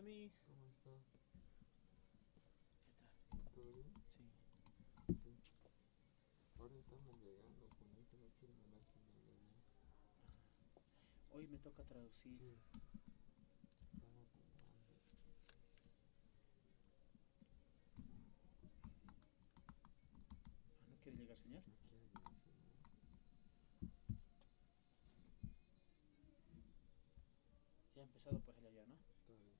Emi, ¿Cómo está? ¿qué tal? ¿Todo bien? Sí. Sí. Ahora estamos llegando, con esto no quiere mandar señal de allá. Hoy me toca traducir. Sí, estamos con hambre. ¿No quiere llegar señal? No quiere llegar señal. Ya ha empezado por allá, ¿no? Todavía.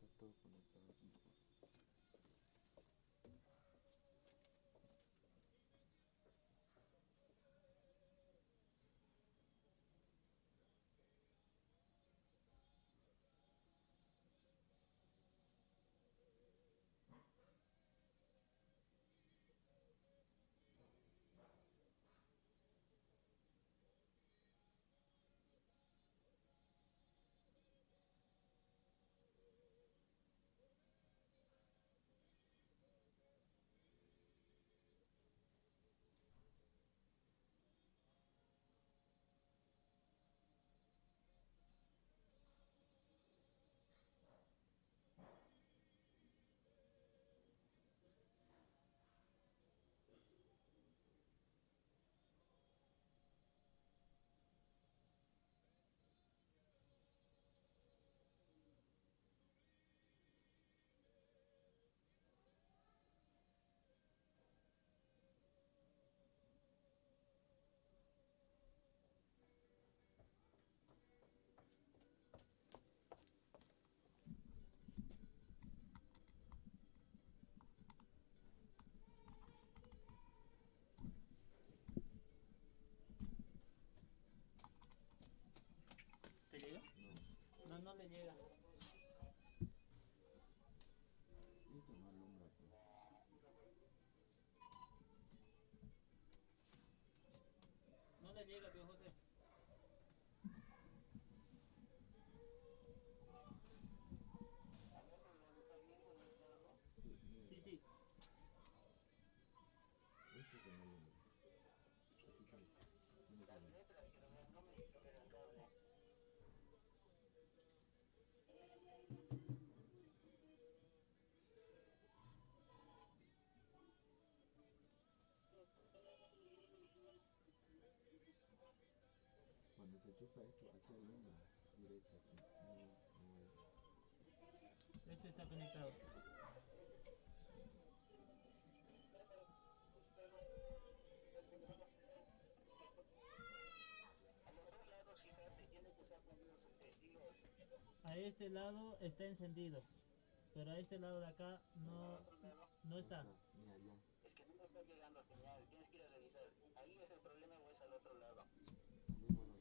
No quiere. Está todo conectado aquí. ¿Te llega? No. No, no le llega. Y esto no alumbra, pues. No le llega, tío José. Sí, mira. Sí, sí. Este es que no alumbra. Así que tiene que ver. Cuando se chupa esto, aquí alumbra. Directo aquí. No, no es. Este está conectado. A este lado está encendido, pero a este lado de acá no, no No está. está, ni allá. Allí igual no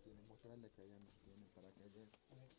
tiene. Mostrarle que allá no tiene para que allá. A ver.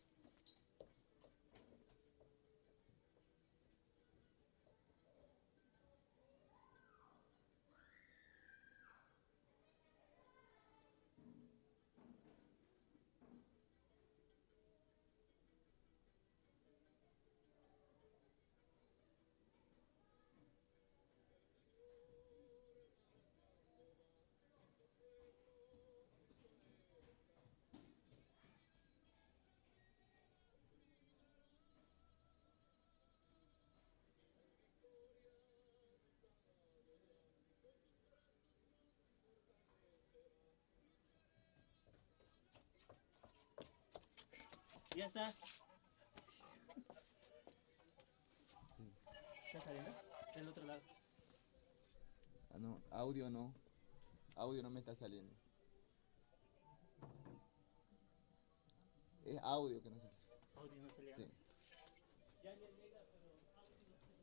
Ya está. Sí. ¿Está saliendo? Del otro lado. Ah, no, audio no. Audio no me está saliendo. Es audio que no sale. Audio no se le Sí. llama. Ya le llega, pero audio no se le.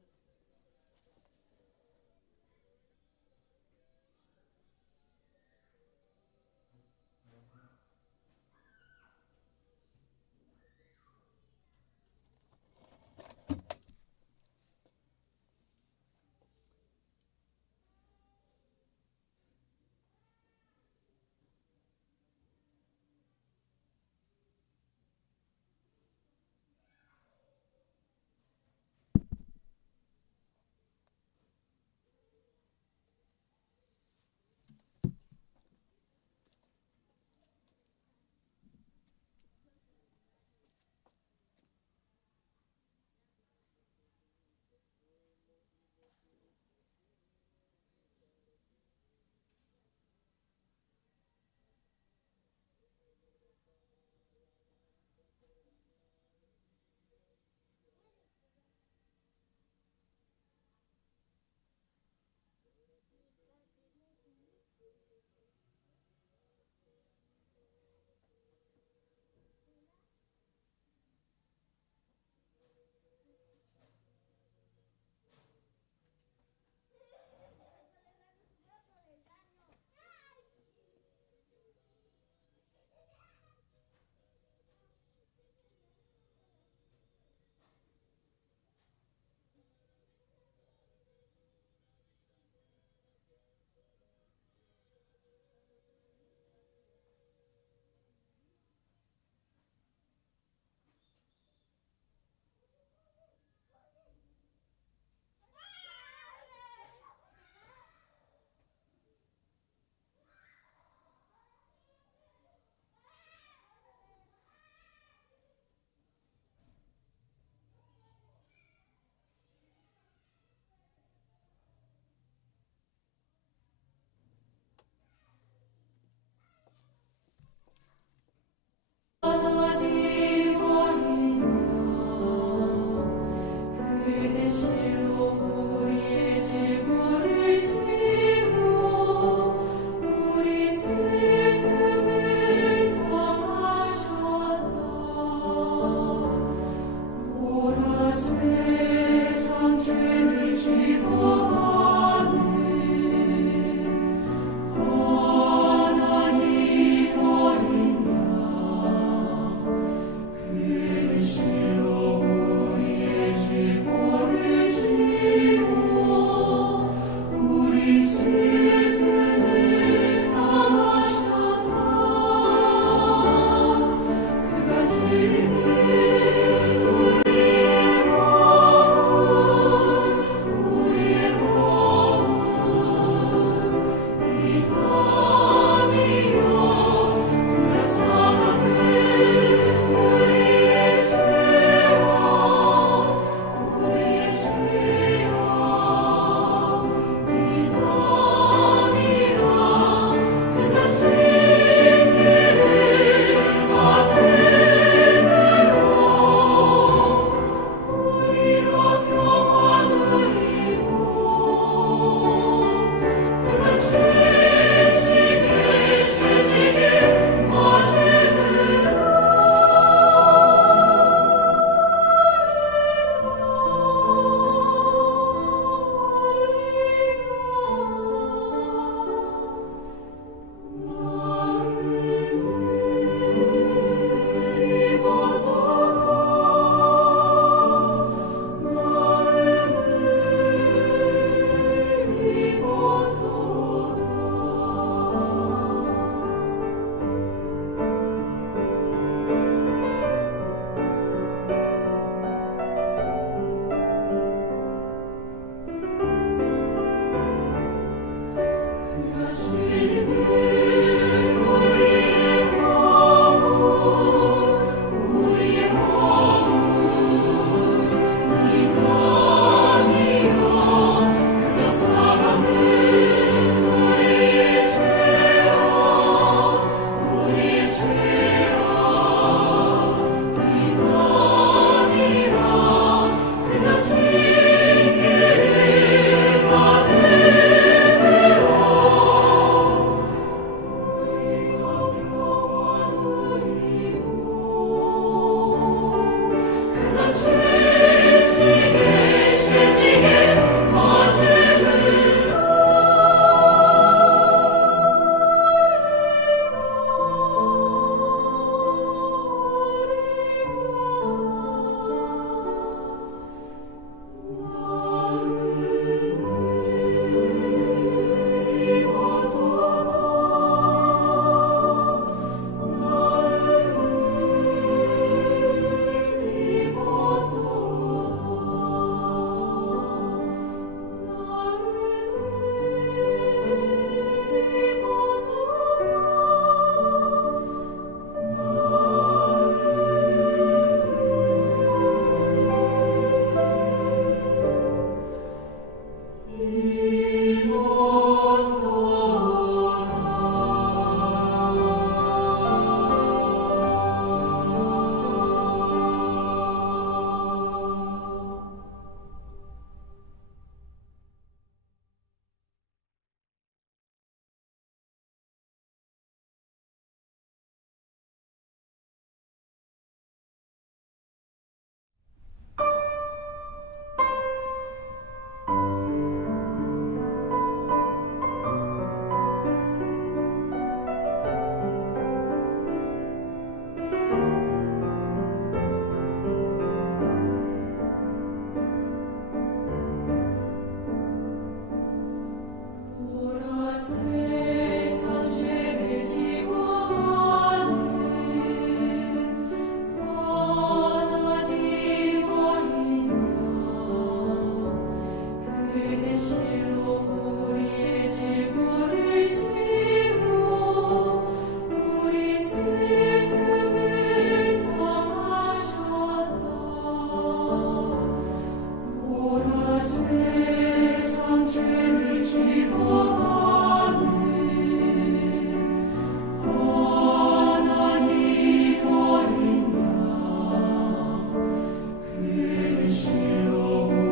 실로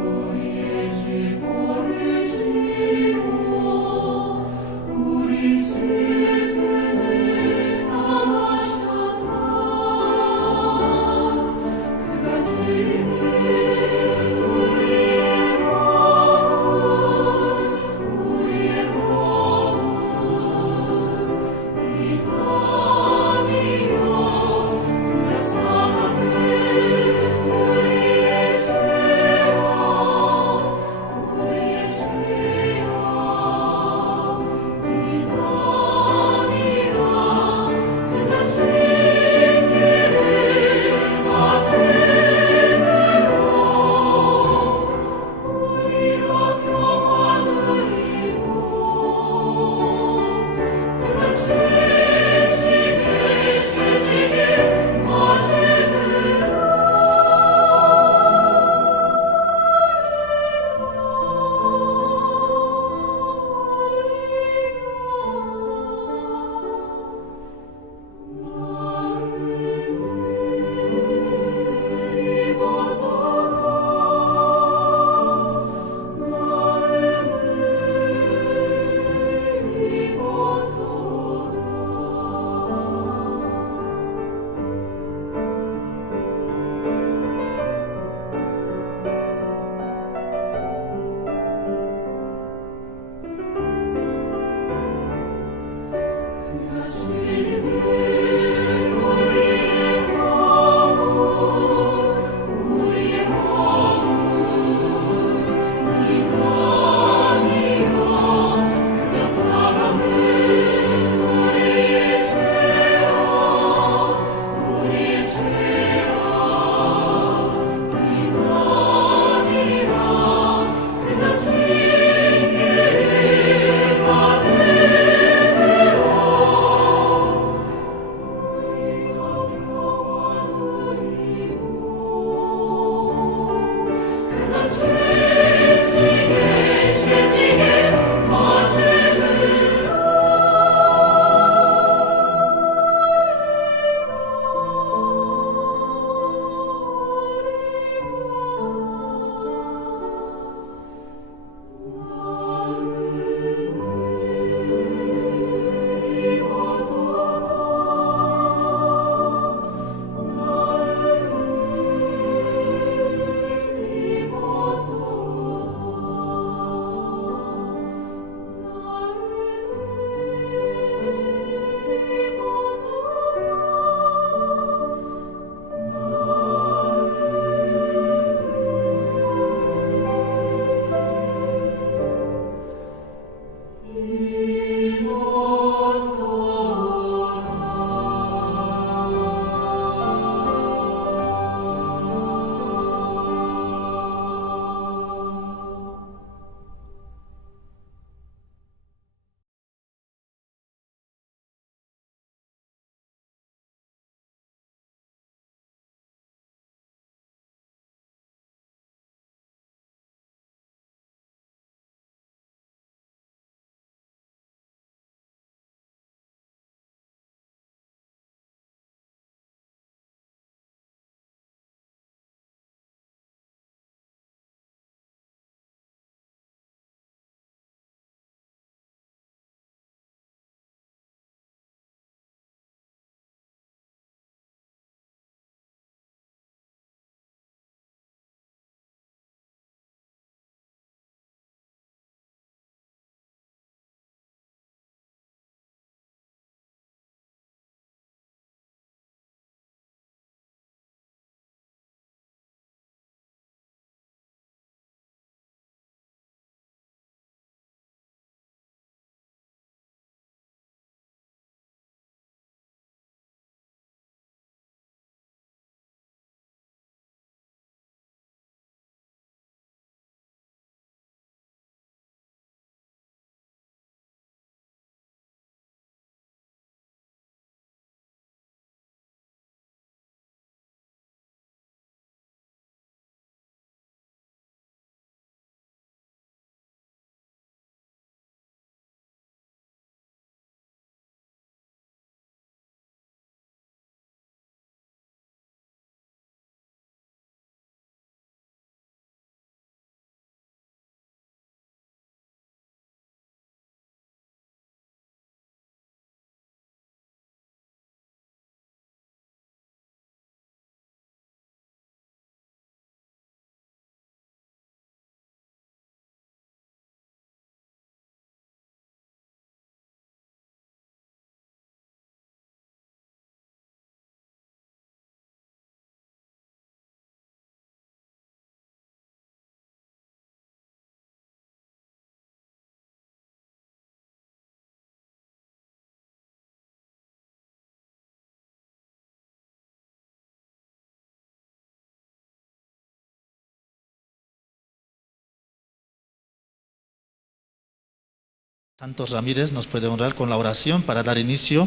Santos Ramírez nos puede honrar con la oración para dar inicio.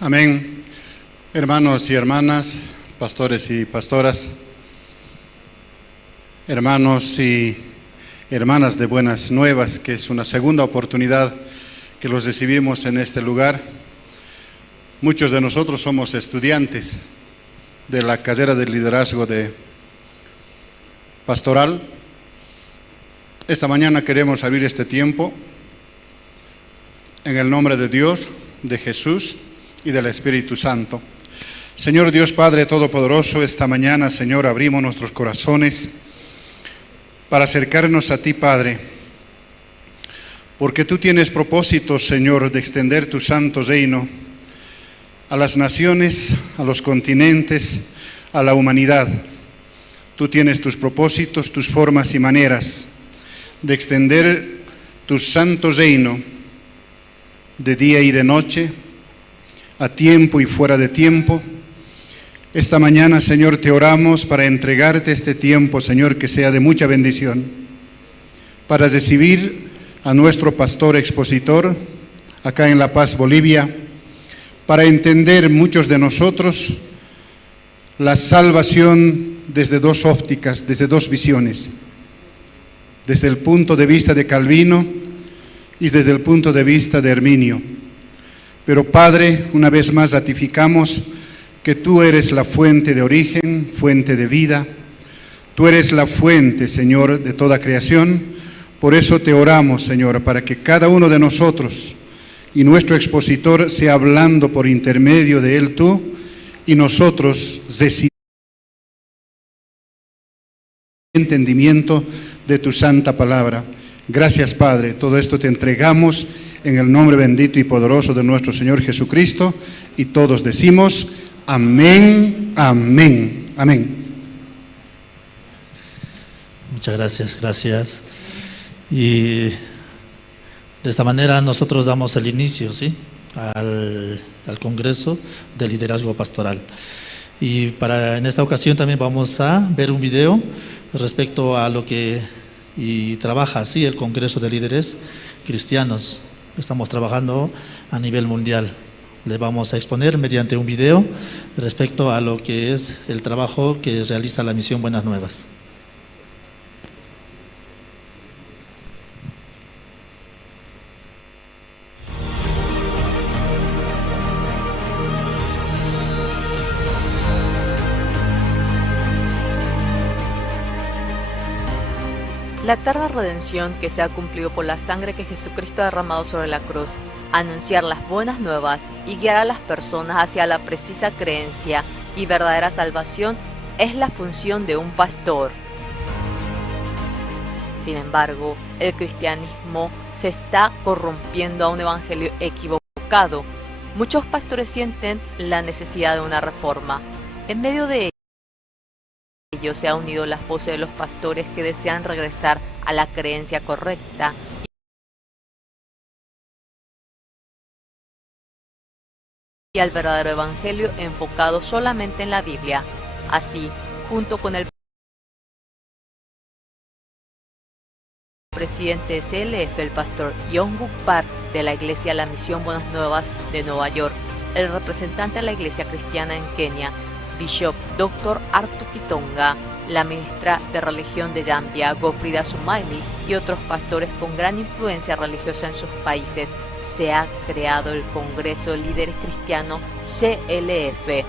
Amén. Hermanos y hermanas, pastores y pastoras, hermanos y hermanas de Buenas Nuevas, que es una segunda oportunidad que los recibimos en este lugar. Muchos de nosotros somos estudiantes de la carrera de liderazgo de pastoral. Esta mañana queremos abrir este tiempo en el nombre de Dios, de Jesús y del Espíritu Santo. Señor Dios Padre Todopoderoso, esta mañana, Señor, abrimos nuestros corazones para acercarnos a ti, Padre, porque tú tienes propósitos, Señor, de extender tu santo reino a las naciones, a los continentes, a la humanidad. Tú tienes tus propósitos, tus formas y maneras de extender tu santo reino de día y de noche, a tiempo y fuera de tiempo. Esta mañana, Señor, te oramos para entregarte este tiempo, Señor, que sea de mucha bendición, para recibir a nuestro pastor expositor acá en La Paz, Bolivia, para entender muchos de nosotros la salvación desde dos ópticas, desde dos visiones, desde el punto de vista de Calvino y desde el punto de vista de Herminio. Pero Padre, una vez más ratificamos que tú eres la fuente de origen, fuente de vida. Tú eres la fuente, Señor, de toda creación. Por eso te oramos, Señor, para que cada uno de nosotros y nuestro expositor sea hablando por intermedio de él tú, y nosotros recibimos entendimiento de tu santa palabra. Gracias, Padre. Todo esto te entregamos en el nombre bendito y poderoso de nuestro Señor Jesucristo, y todos decimos amén, amén, amén. Muchas gracias, gracias. Y de esta manera nosotros damos el inicio, ¿sí?, al Congreso de Liderazgo Pastoral. Y en esta ocasión también vamos a ver un video respecto a lo que trabaja así el Congreso de Líderes Cristianos. Estamos trabajando a nivel mundial. Le vamos a exponer mediante un video respecto a lo que es el trabajo que realiza la Misión Buenas Nuevas. La eterna redención que se ha cumplido por la sangre que Jesucristo ha derramado sobre la cruz, anunciar las buenas nuevas y guiar a las personas hacia la precisa creencia y verdadera salvación es la función de un pastor. Sin embargo, el cristianismo se está corrompiendo a un evangelio equivocado. Muchos pastores sienten la necesidad de una reforma. En medio de ello se ha unido las voces de los pastores que desean regresar a la creencia correcta y al verdadero evangelio enfocado solamente en la Biblia. Así, junto con el presidente de CLF, el pastor Yong-Guk Park de la Iglesia La Misión Buenas Nuevas de Nueva York, el representante de la Iglesia Cristiana en Kenia, Bishop Dr. Arthur Kitonga, la ministra de religión de Zambia, Gofrida Sumaili, y otros pastores con gran influencia religiosa en sus países, se ha creado el Congreso de Líderes Cristianos CLF.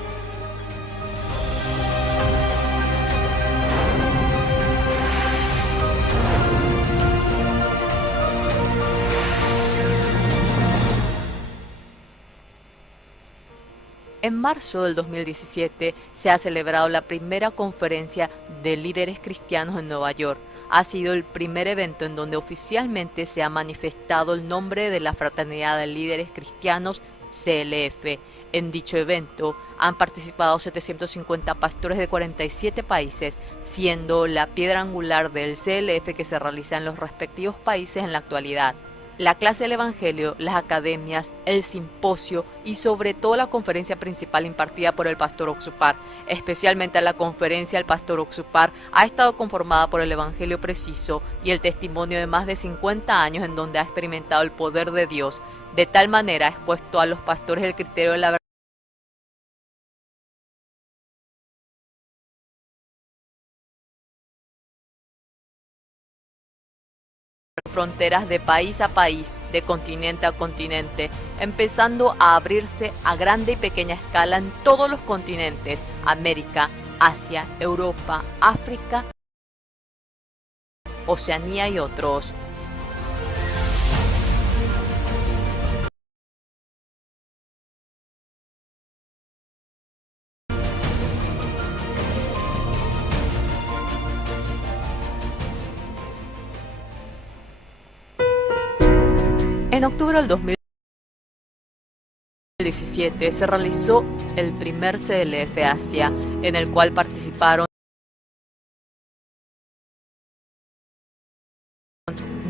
En marzo del 2017 se ha celebrado la primera conferencia de líderes cristianos en Nueva York. Ha sido el primer evento en donde oficialmente se ha manifestado el nombre de la Fraternidad de Líderes Cristianos CLF. En dicho evento han participado 750 pastores de 47 países, siendo la piedra angular del CLF que se realiza en los respectivos países en la actualidad. la clase del Evangelio, las academias, el simposio y sobre todo la conferencia principal impartida por el pastor Oxupar. Especialmente la conferencia del pastor Oxupar ha estado conformada por el Evangelio preciso y el testimonio de más de 50 años en donde ha experimentado el poder de Dios. De tal manera ha expuesto a los pastores el criterio de la fronteras de país a país, de continente a continente, empezando a abrirse a grande y pequeña escala en todos los continentes: América, Asia, Europa, África, Oceanía y otros. En octubre del 2017 se realizó el primer CLF Asia, en el cual participaron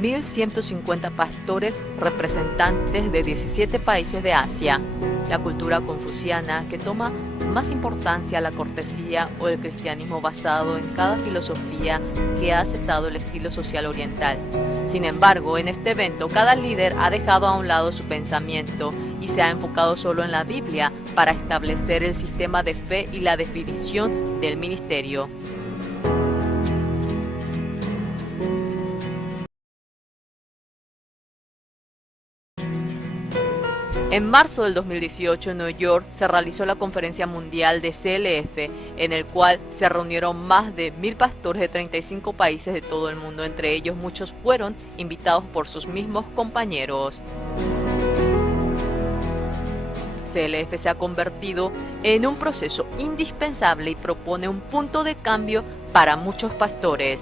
1.150 pastores representantes de 17 países de Asia. La cultura confuciana, que toma más importancia a la cortesía o el cristianismo basado en cada filosofía que ha aceptado el estilo social oriental. Sin embargo, en este evento cada líder ha dejado a un lado su pensamiento y se ha enfocado solo en la Biblia para establecer el sistema de fe y la definición del ministerio. En marzo del 2018 en Nueva York se realizó la conferencia mundial de CLF, en el cual se reunieron más de 1.000 pastores de 35 países de todo el mundo. Entre ellos muchos fueron invitados por sus mismos compañeros. CLF se ha convertido en un proceso indispensable y propone un punto de cambio para muchos pastores.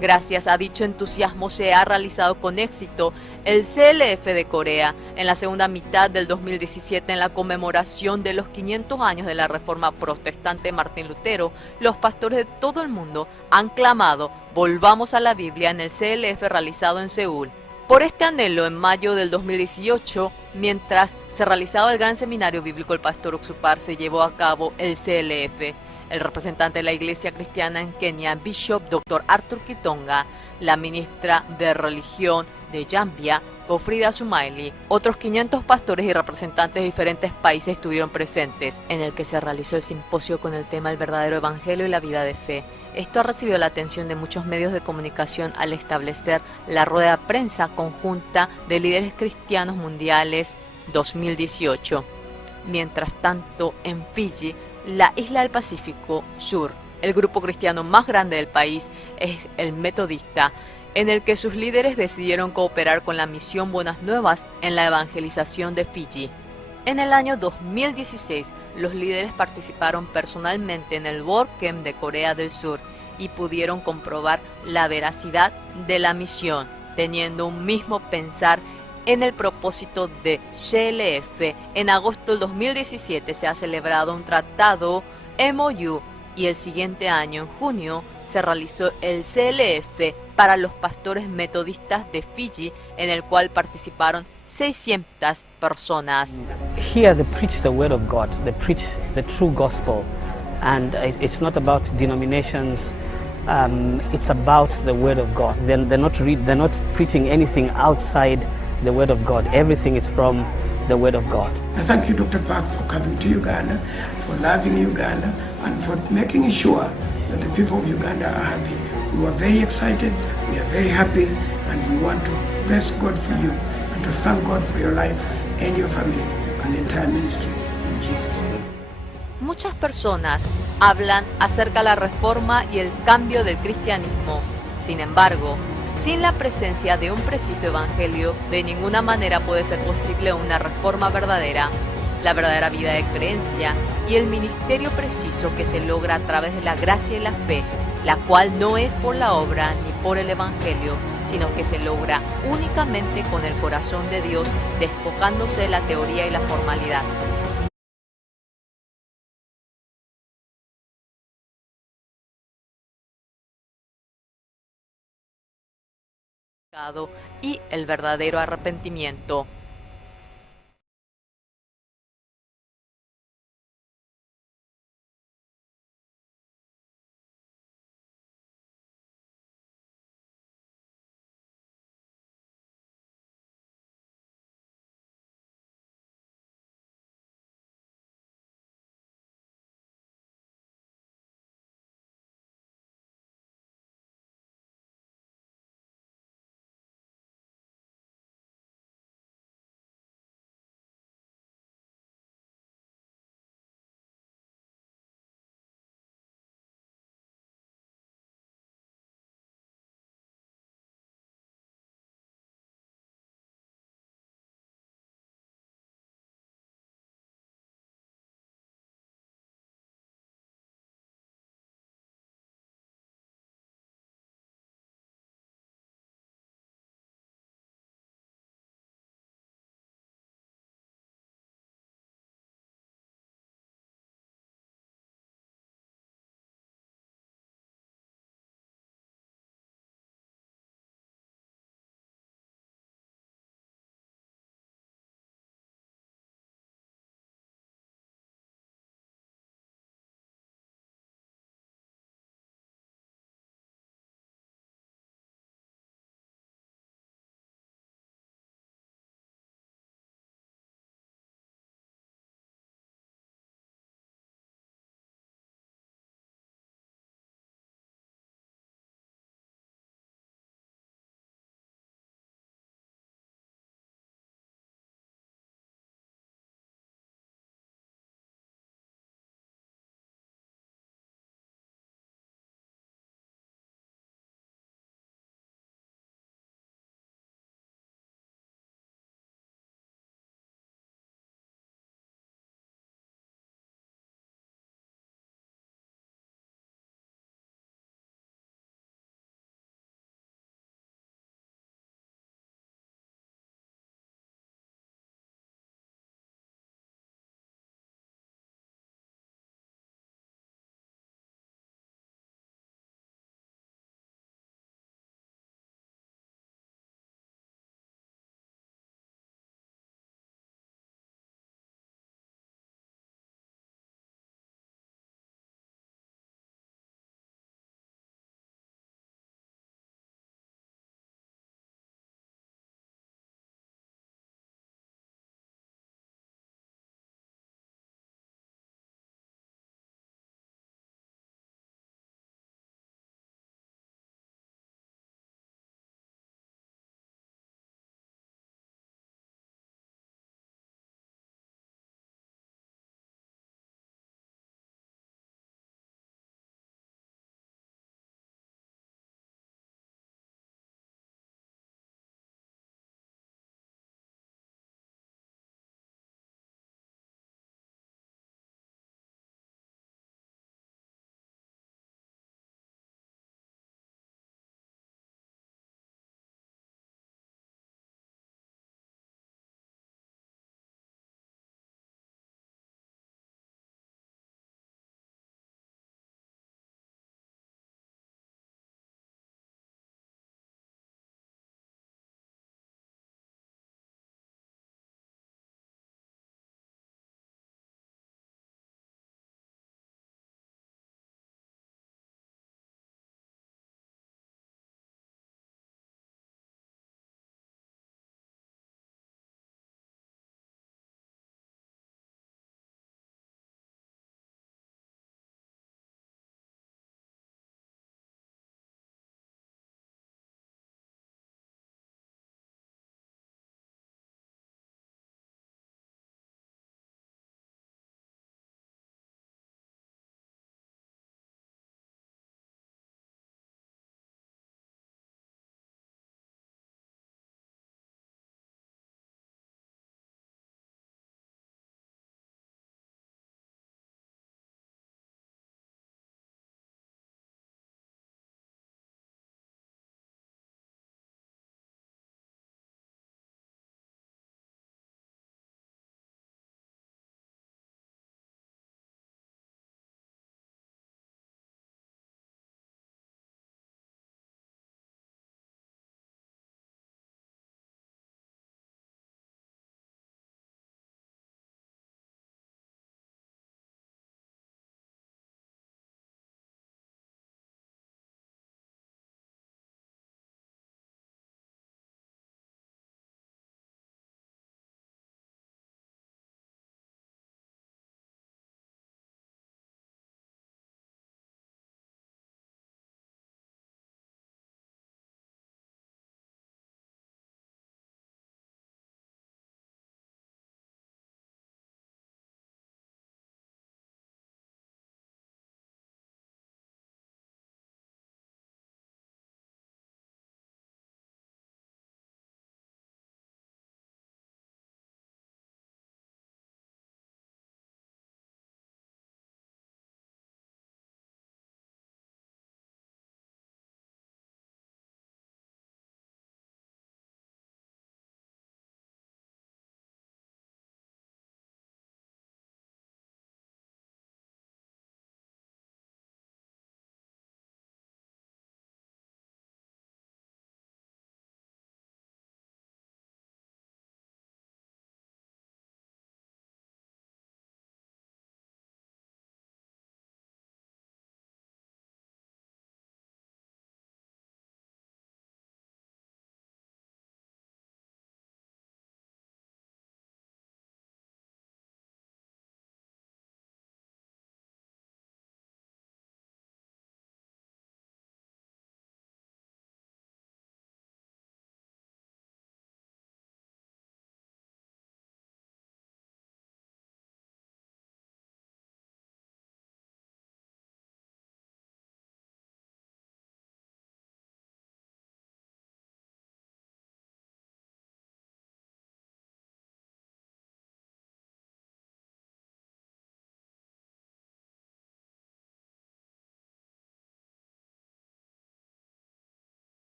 Gracias a dicho entusiasmo se ha realizado con éxito el CLF de Corea en la segunda mitad del 2017 en la conmemoración de los 500 años de la Reforma Protestante de Martín Lutero. Los pastores de todo el mundo han clamado "Volvamos a la Biblia" en el CLF realizado en Seúl. Por este anhelo, en mayo del 2018, mientras se realizaba el gran seminario bíblico del pastor Oxupar, se llevó a cabo el CLF. El representante de la Iglesia Cristiana en Kenia, Bishop Dr. Arthur Kitonga, la ministra de Religión de Zambia, Godfrida Sumaili, otros 500 pastores y representantes de diferentes países estuvieron presentes, en el que se realizó el simposio con el tema "El verdadero evangelio y la vida de fe". Esto ha recibido la atención de muchos medios de comunicación al establecer la rueda de prensa conjunta de líderes cristianos mundiales 2018. Mientras tanto, en Fiji, la isla del Pacífico Sur, el grupo cristiano más grande del país es el Metodista, en el que sus líderes decidieron cooperar con la misión Buenas Nuevas en la evangelización de Fiji. En el año 2016, los líderes participaron personalmente en el World Camp de Corea del Sur y pudieron comprobar la veracidad de la misión, teniendo un mismo pensar en el propósito de CLF. En agosto del 2017 se ha celebrado un tratado MOU y el siguiente año, en junio, se realizó el CLF para los pastores metodistas de Fiji, en el cual participaron 600 personas. Here they preach the word of God, they preach the true gospel, and it's not about denominations, it's about the word of God. They're not preaching anything outside the word of God. Everything is from the word of God. I thank you, Dr. Park, for coming to Uganda, for loving Uganda, and for making sure that the people of Uganda are happy. We are very excited, we are very happy, and we want to bless God for you and to thank God for your life and your family and the entire ministry. In Jesus' name. Muchas personas hablan acerca de la reforma y el cambio del cristianismo. Sin embargo, sin la presencia de un preciso evangelio, de ninguna manera puede ser posible una reforma verdadera, la verdadera vida de creencia y el ministerio preciso que se logra a través de la gracia y la fe, la cual no es por la obra ni por el evangelio, sino que se logra únicamente con el corazón de Dios, despojándose de la teoría y la formalidad. pecado y el verdadero arrepentimiento.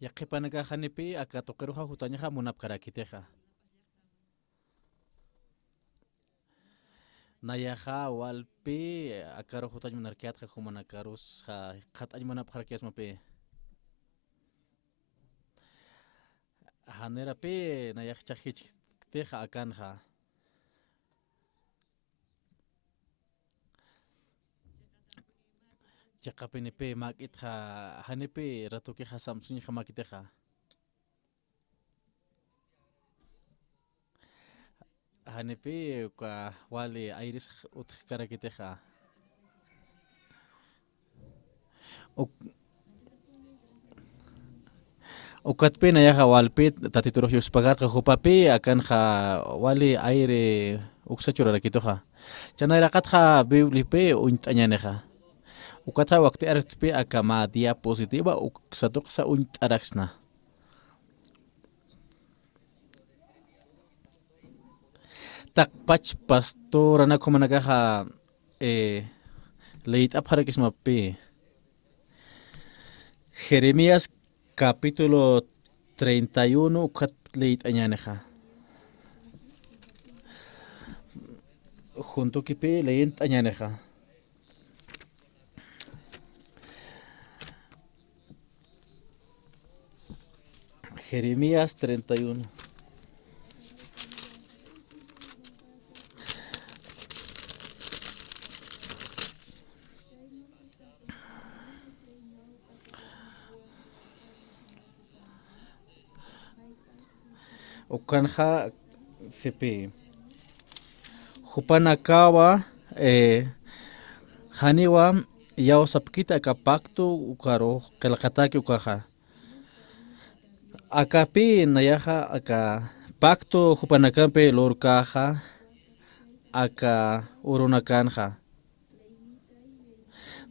Yaqipanaka hanipi aka toqiruja hutañaja munapkarakiteja. Nayaja walpi akaro hutañ munarkiatja humanakarus ja qat'añ munapqarkiasmapi. Hanerapi nayaqchajkichteja akanja. Chaqapinipi mak'itja hanipi ratukiqa Samsungqa makiteja. Hanipi wali Iris utkarakiteja. Ukatpi nayaja walpi tatituruj yuspagarqa hupapi akanja wali aire uksachurarakitoja. Chanayraqatja Bibliapi unt'añaneja. Ukatja wakti arqtpi akama diapositiva uksatuqsa unt'araksna. Takpach pastora nakumanakaja leit'apqarakismapi. Jeremías capítulo 31 ukat leit'añaneja. Juntukipi leint'añaneja. Jeremías 31. Ukanja sepi. Jupanakawa haniwa yao sapkita aka pacto ukaro kelakataki ukaja. Akapi nayaja aka pacto jupanakampe lorkaja aka urunakanja.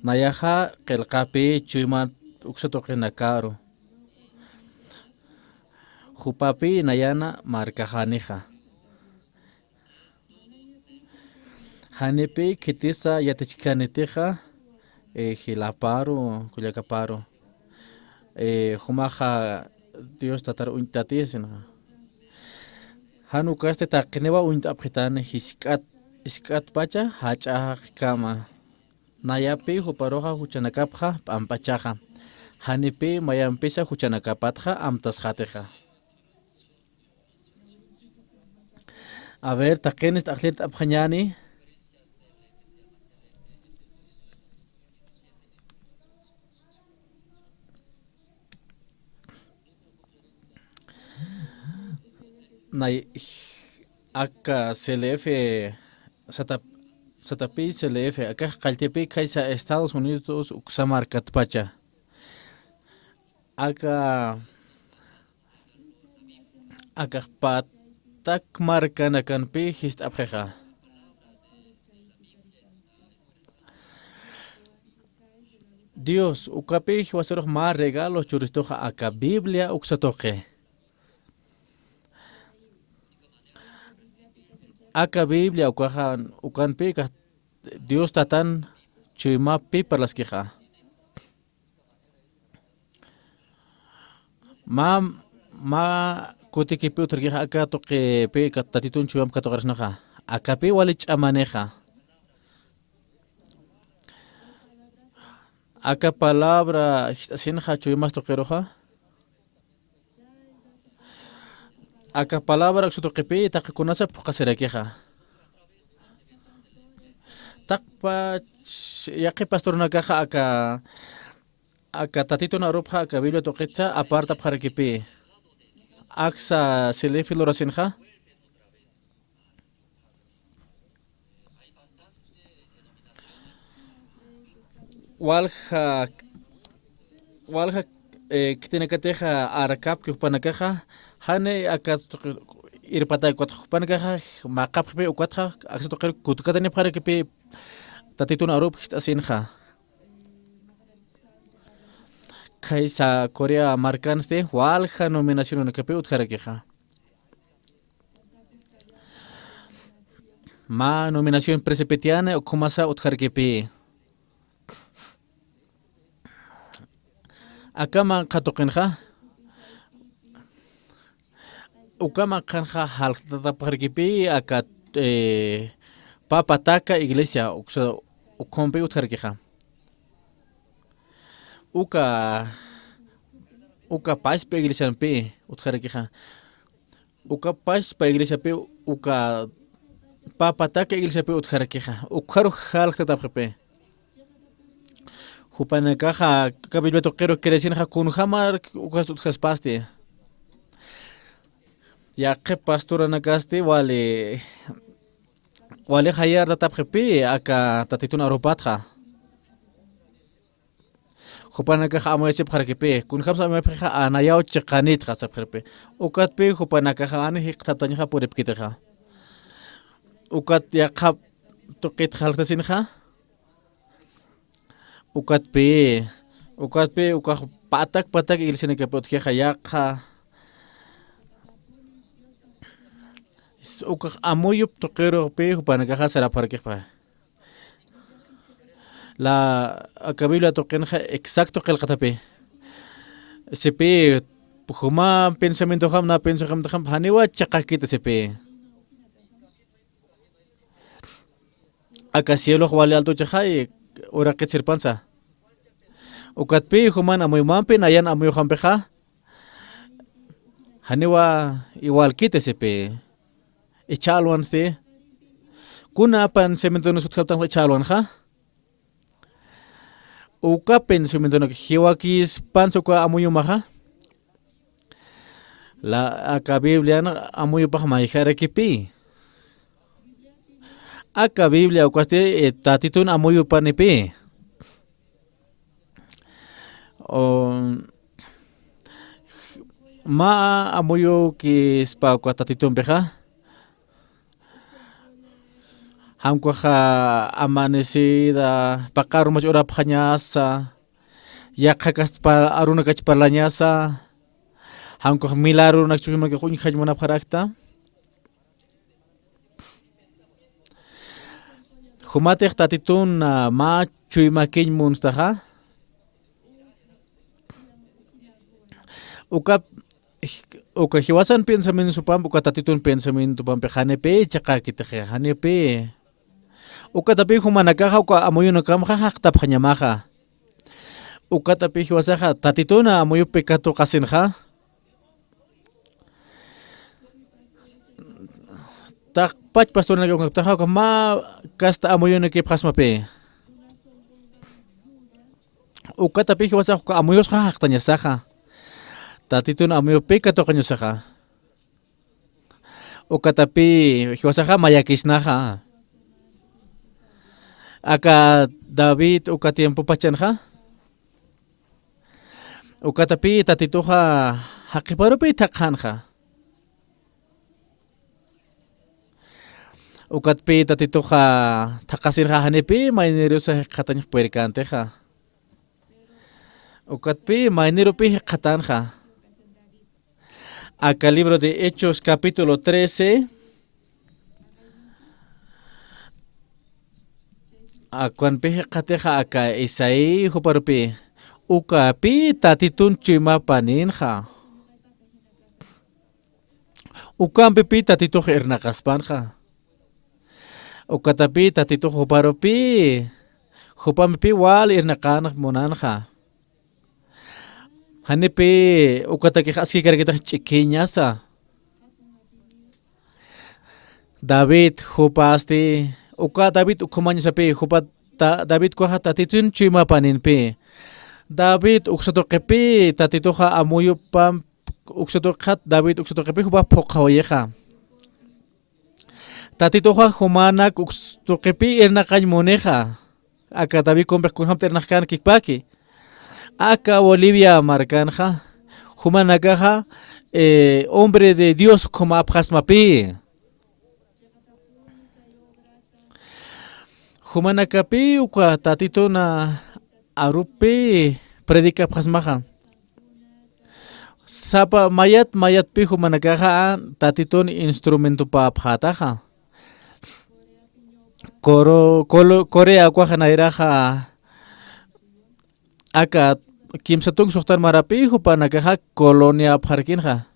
Nayaja kelkapi chuyma uksatoqinakaro. Jupapi nayana markajanija. Hanipi kitisa yatachkanitija hilaparo kullakaparo. Humaja Dios tatar untatisina. Hanukaste taqnewa untapjitane hiskat pacha hacha kama. Nayapi huparoja huchanakapja pampachaja. Hanipi mayampisa huchanakapatja amtasjateja. A ver, taqenes taqlit apjañani. Acá CLF Satapi CLF acá Caltepi Kaisa Estados Unidos Uxamar Katpacha acá Patak Marcana Canpi Hist Abjeja Dios ukapi huaseros más regalos churistoja acá Biblia uxatoque Aka Biblia ukan pika Dios tatan chuyma pi para las queja. Ma kutiki pi utrqueja aka toque pi tatitun chuyam katogarsnaja. Aka pi walich amaneja. Aka palabra histasinja chuymas toqueroja. Aka palabra xutoqipi taqikunasa puqasirakiqa. Taqpa yaqi pastornakaqa aka tatito narupqa aka Biblia toqitsa aparta pqarakipi. Aksa selefi lorasinja. Walja kitinakateja arakap kiupanakaja. Hane acá irpata cuatro pancaja macapje o cuatro acceso que cutucatani para que pe tatituna arup está sinja kaisa Corea marcanste walja nominación en que pe utjarakeja ma nominación presepetiana o comasa utjarakepe acá man katokenja ukama kanja haltata parkipi aka papataka iglesia ukompe utjarkija uka paz pe iglesia pe utjarkija uka paz pa iglesia pe uka papataka iglesia pe utjarkija ukharu haltata parkipi Jupanakaja kabilo toquero crecinja kun hamar ukas utjaspaste ya que pastora nakaste wale hayar tatapjepi aka tatitun aropatja Jupanakaja amoyese pjarkepe kun hamsa amoyepja anayao cheqanitja sapjerpe ukatpe jupanakaja ani hiqtaptañja purepkiteja ukat yaqap toqit haltasinja ukatpe patak iglesia nikapotkeja yaqa ukaq amuyup toqeroqpi jupanakaja saraparkejpa la akabiblia toqenja exacto qelqatapi sepe juma pensamiento jam na pensamiento jam haniwa chaqakita sepe aka cielo wale alto chajay ora qetzirpansa ukatpi human amuymanpi nayan amuyujanpeja haniwa igual quitesepe ichalwanste kuna pan cementono sutjaltan ichalwanja ukapen cementono hiwakis pansoka amuyumaja la aka biblia amuyupaj maijarekipi aka biblia ukaste tatitun amuyupanipi ma amuyo kis pa tatitun peja hamkwaja amanecida paqaru mach ora pañasa yaqakas para aruna kach parlañasa hamkwaj milagro nakchujima ke juñ hajmana parakta Jumatej tatitun ma chuymakin munstaja uka hiwasan pensamiento supam uka tatitun pensamiento pampe hanepe chaqakiteje hanepe uka tapi humanakaja uka amuyunakamja haqtap hañamaja uka tapi hiwasaja tatituna amuyu pekato qasinja tak pach pastor na taha ko ma kasta amuyo na kip khasmape ukata pi wasa ko amuyos ha haktanya saha tatitun amuyo pe kato kanyo saha ukata pi wasa ha mayakisnaha aka David uka tiempo pachanha ukata pi tatituha hakiparu pi takhanja ukatpi tatituja takasirja hanepi mainero sa qataña puercanteja ukatpi mainero pi qatanja acá libro de Hechos capítulo 13 acuanpi qateja acá Isaí juparupi ukapi tatitun chima paninja ukampi pi tatituja ernaqaspanja ukatapi tatito juparopi jupampi wal irnaqanak monanja hanepi ukataki aski kargita chiquiñasa David jupasti uka David ukumañasapi jupa David kuaja tatitun chima paninpi David uksatoqepi tatitoja amuyo pam uksatoqat David uksatoqepi jupa poqawayeja tatitoja humanak ukstoqepi ernaqañ moneja aka David compre kunham ternaqkan kikpaki aka Bolivia marcanja humanakaja hombre de Dios como abjasmapi humanakapi uka tatito na arupi predica abjasmaja sapa mayat pi humanakaja tatitun instrumento pa abjataja Korea kuaja iraja aka kimsatung suktar marapi hupanakaja kolonia abjarkinja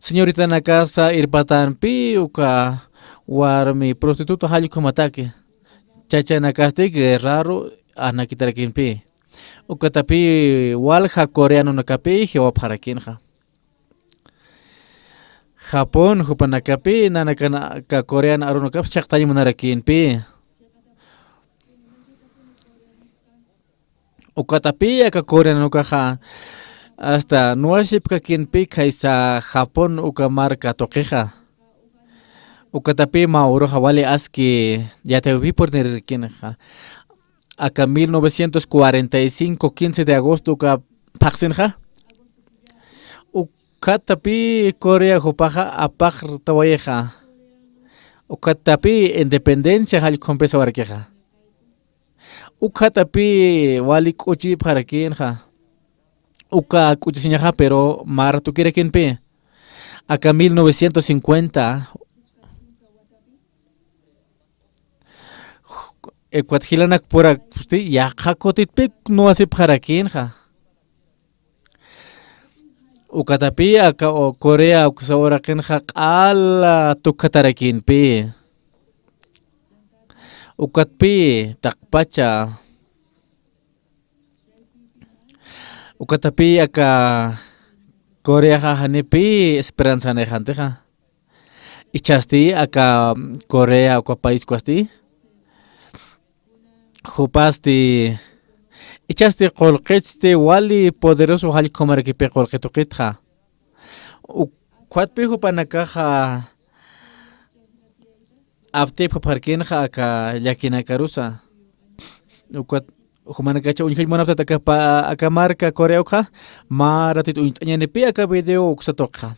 señorita na casa irpatanpi uka warmi prostituto halikumataki chachana kastiki raro anakitarakinpi ukatapi walja coreano nakapi jewaparakinja Japón hupanakapi nanakana ka coreano arunakap chaqtayi munarakinpi ukatapi aka coreano kaja hasta nuashipka kinpi kaisa Japón uka marca toqueja ukatapi mauro wale aski yatewi por nirkinja acá 1945 15 de agosto uka paksinja ukatapi Corea hupaja apaj tawayeja ukatapi independencia hal compesa warkeja ukatapi wali kuchi parakinja uka kuchisiñaja pero mar tu quiere quien acá 1950 Ecuadgilanak pura usted ya jacotit no hace para quinja ukatapi acá o Corea uksahora quinja ala tu catarakin pi ukatpi takpacha ukatapi acá Corea jajanipi esperanza nejanteja ichasti acá Corea o país cuasti jupasti ichasti qolqechti wali poderoso hal comarkipi qolqetuqitja ukwatpi jupanakaja apti paparkinja acá yakinakarusa ukwat humanakacha unjil monapta acá marca Corea uka maratit untañanipi acá video uksatoqa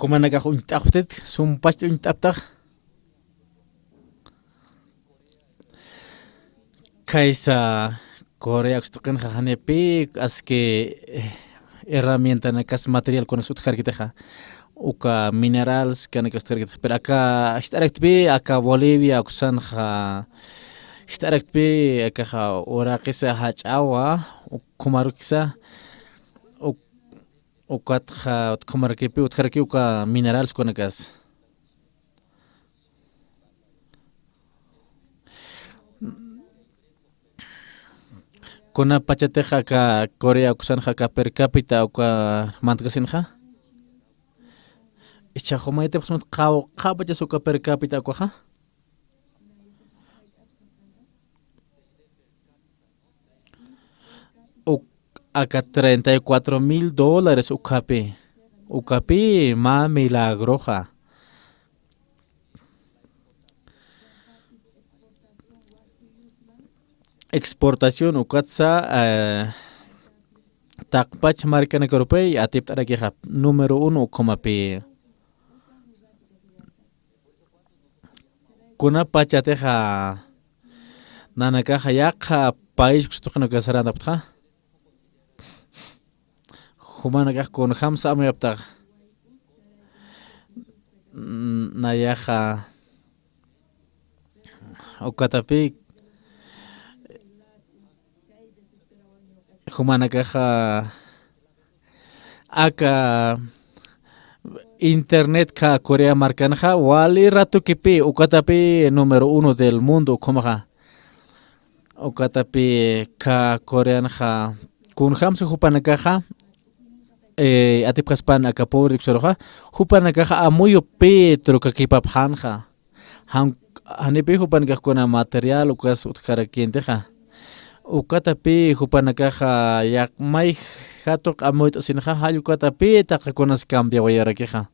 Humanaka untaptet sumpach untaptag. Kaisa Corea extoquen jajanepi as que herramienta nakas material con exot jarkiteja uka minerals kana kastarkit pero acá estarectbi acá Bolivia uksanja estarectbi acá ora qisa hachawa ukumarukisa ukatja ukumarkipi utjarki uka minerals konakas Kona pachateja ka Corea kusanja ka per cápita uka mantkasinja. Ichajomaite pues qapacha suka per cápita ukaja. Acá $34,000 ukapi. Ukapi ma milagroja. Exportación ukatsa takpach marca europea atip arakeja número 1 komapi kuna pachateja nanakaja yaqa país kustuqna kasaranda ptja humanaka con hamsa amyapta nayaja ukatapi Humanakaja aka internet ka Corea marcanja wali rato kipi ukatapi número 1 del mundo komaja ukatapi ka coreanja kun hamsa hupanakaja atipkaspan aka pobre xoroja hupanakaja amuyo petro kakipapjanja hanipi hupanakaja kuna material ukas utkarakienteja ukatapi hupanakaja yak may hatok amoy sinja hayukatapi takakonas cambia wayarakeja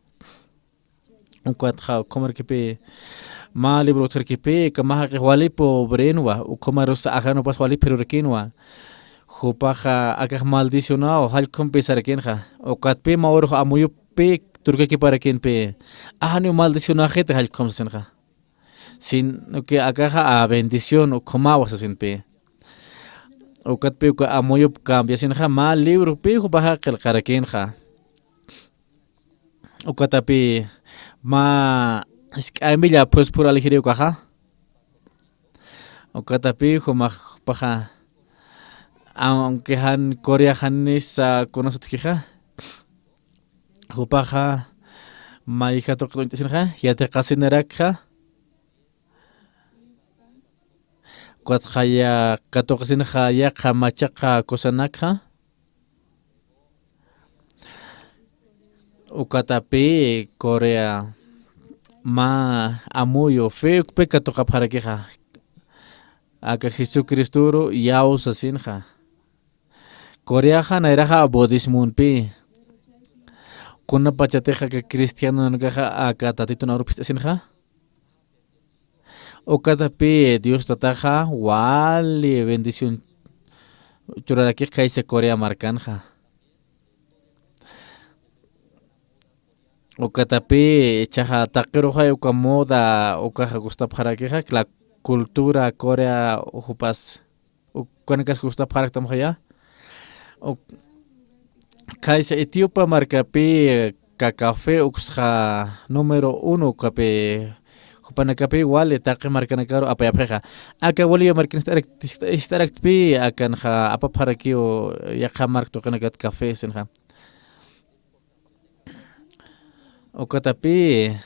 ukatja komarkipi ma libro utkarkipi kamaha wali pobrenwa ukomaros ajano pas wali perurekinwa hupaja akaj maldicionado hal compensarakenja ukatpi maoro amoyupi turkaki para kenpe ahani maldicionaje te hal compensarja sin que akaja a bendición ukomawas asinpe ukatpi uka amoyo cambia sinja ma libro pi hupaja kelkarakenja ukatapi ma eskamilla pues por alegría ukaja ukatapi humapaja aunque han Corea hanisa conosotja hupaja ma hija to sinja ya te casinerakja Kuatjaya katoqsinja yaqa machaqa kusanakja ukatapi Corea ma amuyo feo pe katoqapjarakeja aka Jesucristuro yaus asinja Coreaja nairaja budismunpi kuna pachateja que cristiano nagaja aka tatito narupis asinja Ukatapi Dios tataja wali bendición churaraki kaise Corea marcanja Ukatapi chaja taqiruja uka moda ukaja gustapjarakeja la cultura Corea ujupas ukanakas gustapjaraktamjaya kaise Etiopa marcapi ka café uksja número 1 kapi Hupanakapi wale taqi markanakaro apayapreja aka wali markin starakpi akanja apapharakio yaqa markto kanakat café senja ukatapi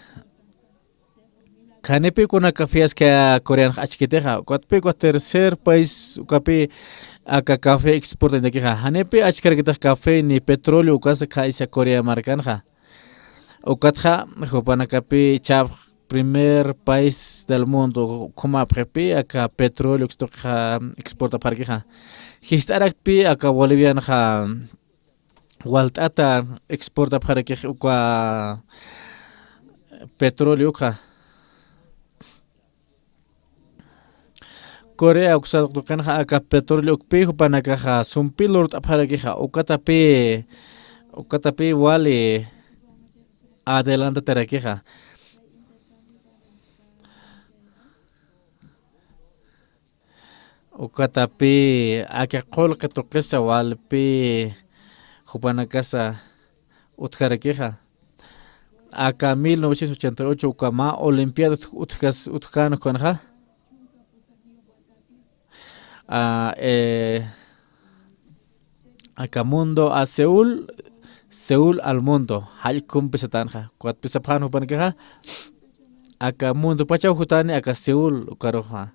kanepi kuna cafés que corean achkiteja ukatpi ko tercer país ukapi aka café exporta dekeja hanepi achkarkita café ni petróleo ukasa kaisa Corea markanja ukatja hupanakapi chap primer país del mundo como aprepi acá petróleo que exporta para que ja histarakpi acá Bolivia ja waltata exporta para que uka petróleo ja Corea usa kan ja acá petróleo pi para que ja sumpilor para que ja ukatapi wale adelante teraqueja. Ukatapi akaqol qatuqisa walpi Jupanacasa utjaraqueja. Acá 1988 Ucama Olimpiadas Utjano Conja. Acá mundo a Seúl, Seúl al mundo. Halkum pesatanja. Cuat pesapjan Jupancaja. Acá mundo Pachau Jutani, acá Seúl Ucaroja.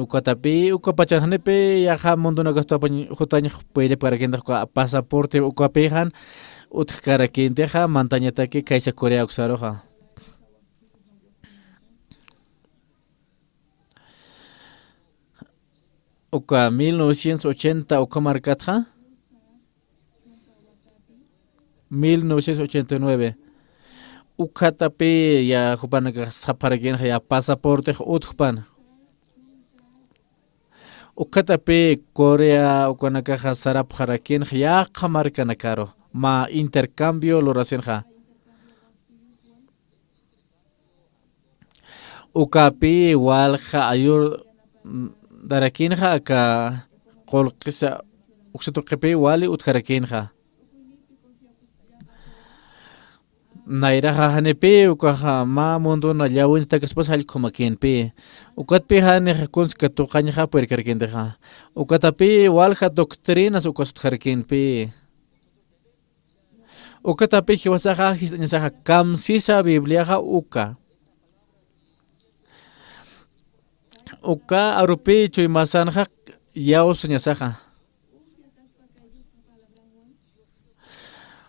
Ukatapi ukapachanhanepe yaha mundo na gasto jutanya puede para que pasaporte ukapejan utkara quinteja montaña que kaisa Corea uxaroja. Uka 1980 uka marcatja 1989 ukatapi ya jupanaga saparagenja ya pasaporte utjupan. Ukatapi Corea ukanakaja sarap jarakin ya qamarka nakaro ma intercambio lorasenja. Ukapi walja ayur darakinja aka qolqisa uksatuqipi wali utkarakinja. Nairaja hanepi ukaja ma mundo na llawin takaspas halkumakinpi. Ukatpi hane kunska tuqañja puerkarkinteja. Ukatapi walja doctrinas ukasutjarkinpi. Ukatapi hiwasaja histañasaja kamsisa bibliaja uka. Uka arupi chuymasanja yawsuñasaja.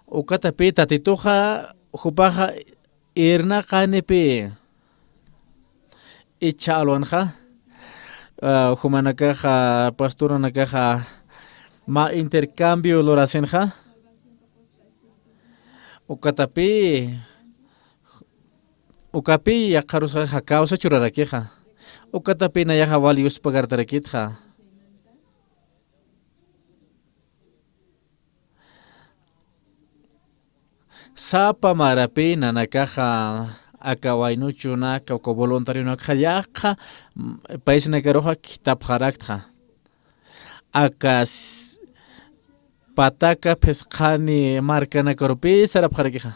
Ukatapi tatituja Jupaja irna kanepi ichalonja humanakaja pastora nakaja ma intercambio lorasenja ukatapi ukapi yaqarusaja causa churarakeja ukatapi nayaja valius pagartarakitja. Sapa marapi nanakaja akawainuchu na kauko voluntario na kayaja país nagaroja kitapjarakja akas pataka pescani marca na karupi sarapjarakja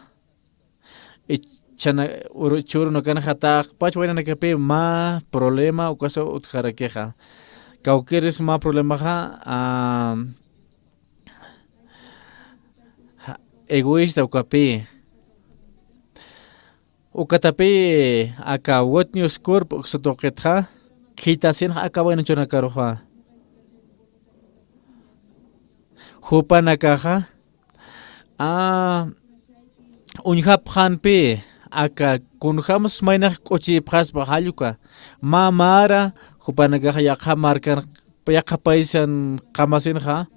ichana uruchur no kana hata pachwaina nakapi ma problema ukaso utjarakeja kaukeres ma problema ja egoísta ukapi ukatapi aka wotnius corp uksatoqetja quitasin aka bueno chonakaroja jupanakaja unjapjanpi aka kunjamos mayna qochi phaspa haluka mamara jupanakaja yaqa markan yaqa paisan qamasinja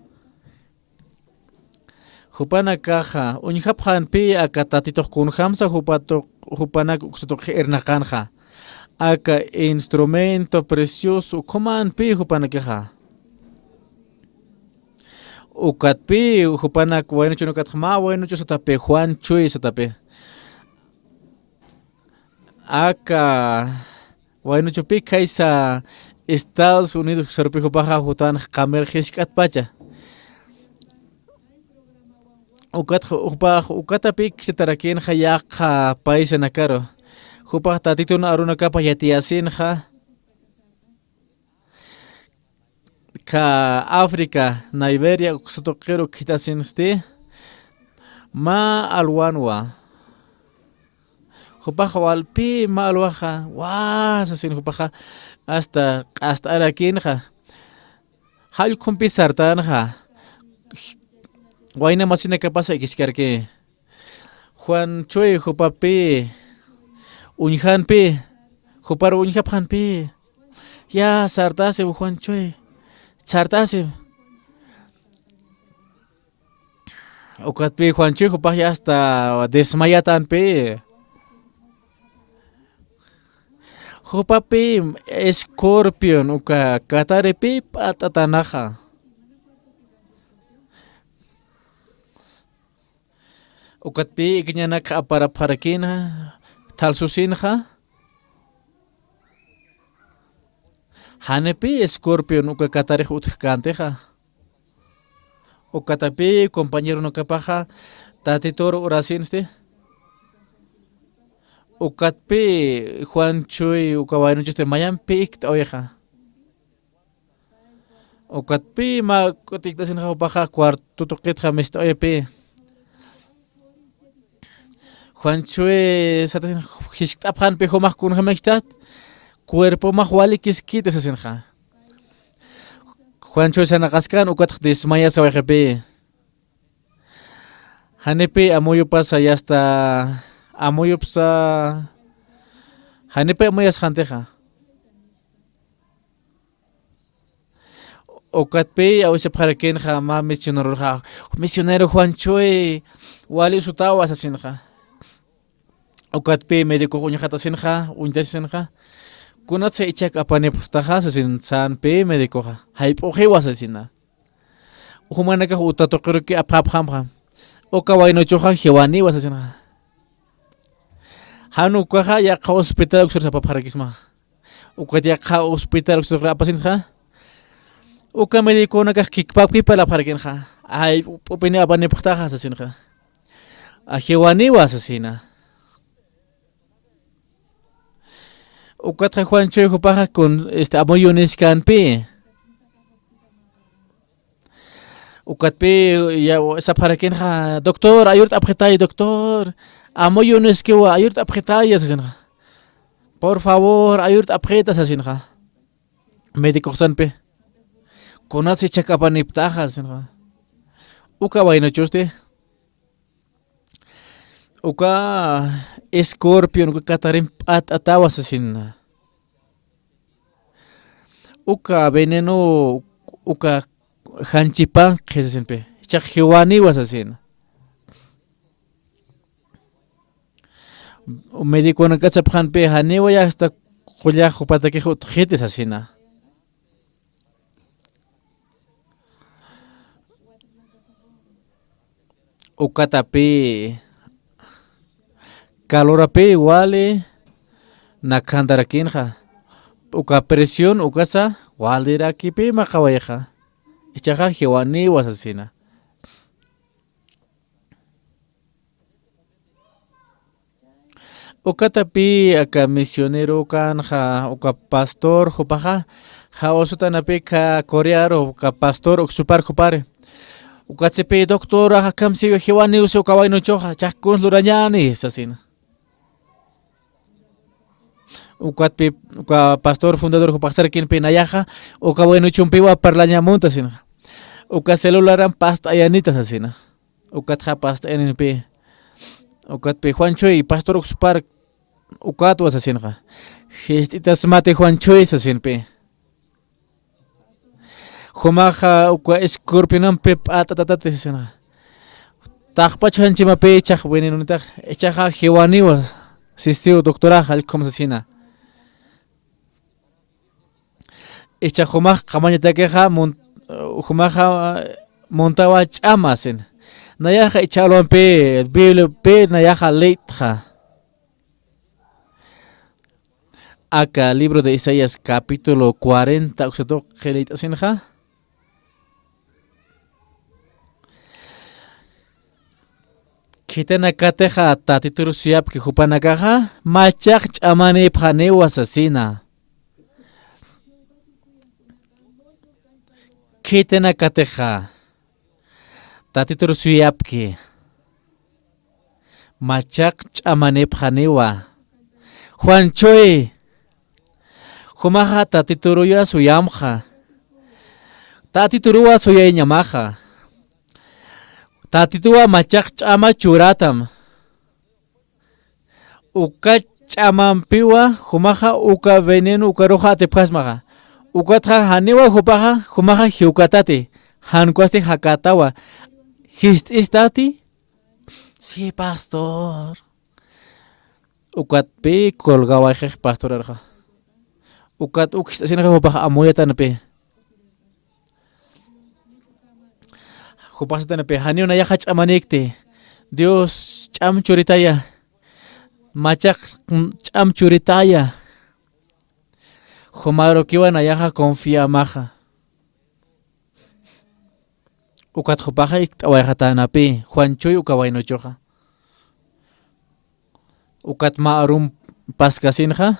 Jupanakaja unjapjanpi aka tatitoq kunjamsa jupanak uksatoq ernaqanja aka instrumento precioso kumanpi jupanakaja ukatpi jupanak bueno chunokatjma bueno chusatape Juan Chuy satape aka bueno chupi kaisa Estados Unidos sarpi jupaja jutan qamer hishkatpacha ukatapi kitarakin hayaqa país nakaro jupaq tatitun arunakapa yatiasinja ka África Nigeria uksatoqero kitasinsti ma alwanwa jupaq walpi ma alwaja wasasin jupaqa hasta arakinja hallqunpi sartanja Guayna masina que pasa que Juan Chuy jupapi unjanpi jupar unjapjanpi ya sartase Juan Chuy sartase ukatpi Juan Chuy jupaj ya hasta desmayatanpi jupapi Scorpion uka katarepi patatanaja ukatpi ikñanak aparaparakina talsusinja hanepi escorpion ukakatarij utkanteja ukatapi compañero nokapaja tatitoro oracinste ukatpi Juan Chuy ukawaynunchiste mayanpi ikta oyeja ukatpi ma kutiktasinja upaja cuarto toquetja mista oyepi Juan Chuy satasin hisktapan pe homaj kunja mextat cuerpo majwali kiskite sasinja Juan Chuy sanakaskan ukat desmaya sa oyejepi hanepi amoyo pasa ya hasta amoyo psa hanepi amoyas janteja okatpi awise parakenja ma misionero Juan Chuy wali sutawa sasinja ukatpi médico uñajatasinja uñtasinja kunatse ichak apaniptaja sasin sanpi médicoja hayp'ujiwas sasina ujumanaka utatoqiruki apapjamja ukawaynochoja jiwaniwas sasinja hanukaja yaqa hospital uksurasapaparakisma ukat yaqa hospital uksurapasinja uka médico naka kikpapkipala parakinja hay upini apaniptaja sasinja ajiwaniwas sasina ukatja Juan Chuy jupaja con amoyones kanpi ukatpi ya saparakenja doctor ayurt apretay doctor amoyones que wa ayurt apretay sasinja por favor ayurt apreta sasinja médico sanpe konatsi chakapaniptaja sasinja uka waynochuste uka escorpion uka katarin atawa sasin uka veneno uka hanchipan sasinpe chak jiwaniwas sasin médico nakachapjanpe haniwa ya hasta qulla jupataki jutjite sasina ukatapi calorapi wale nakandarakinja uka presión ukasa walirakipi maqawayeja ichaja jiwaniwas asina ukatapi aka misionero kanja uka pastor jupaja ja osutanapi ka corearo uka pastor uksupar jupare ukatsepi doctor akamsi jiwaniwas ukawaynochoja chakun lurañani sasina ukatpi uka pastor fundador jupasar kinpi nayaja uka bueno chumpiwa parlañamunta sina uka celularan pasta ayanita sasina ukatja pasta ayanpi ukatpi Juan Chuy pastor uksupar ukatwa sasina gestitas mate Juan Chuy sasinpi jumaja uka escorpion pep atatate sasina tajpachanchimapi chaj venenunita echaja jiwaniwas sistio doctoraja alcom sasina icha jumaj qamañatakeja jumaja montawa ch'amasin nayaja ichalwanpi bibliopi nayaja leitja acá libro de Isaías capítulo 40 usato gelitasinja kitana kateja tatituru siap ki jupanakaja machaq ch'amani phanewas asina kitana kateja tatituru siapki machaq ch'amani phanewa Juan Chuy jumaja tatituruya suyamja tatituruwa suyayñamaja tatituwa machaq ch'ama churatam uka ch'amanpiwa jumaja uka veneno uka roja atipqasmaja ukatja haniwa jupaja jumaja hiukatati hankuasti hakatawa hist'istati sí pastor ukatpi colgawayjej pastorerja ukat ukist'asinaja jupaja amuyatanapi jupasatanapi haniw nayaja ch'amanikti Dios ch'am churitaya machaq ch'am churitaya Jomaro kiwan ayaja confía maja ukat jupaja iktawayjatanapi Juan Chuy ukawaynochoja ukat ma'arum paskasinja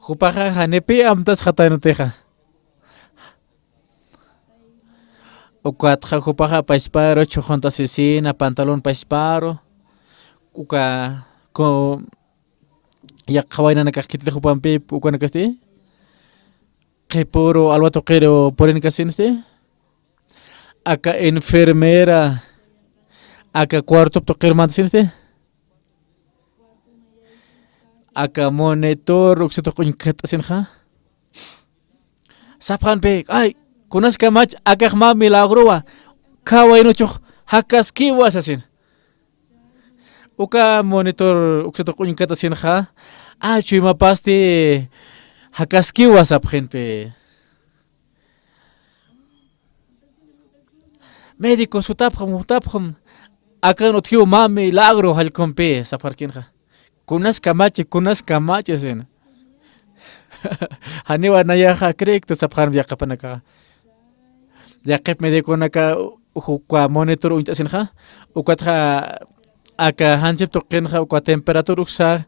jupaja janepi amtas jatanoteja ukat jupaja paisparo chojonta sisina pantalón paisparo uka ko ya kawainan nakakita jupampi uka nakasti que puro alwato quiero por en casinste acá enfermera acá cuarto toquer mansinste acá monitor uxito con katasinja saphan pe ay kunas kamach acá ma milagroa kawaino choch hakas kiwas asin uka monitor uxito con katasinja chuma pasti hakas kiwas aphen pe médico sutapjum acá no tío mami milagro halcompe safarkinja kunas kamache sen haniwa nayaja creek sapjar ya kapanaka ya kep médico naka ukwa monitor untasinja ukatja acá hanchep tokenja ukwa temperatura uksa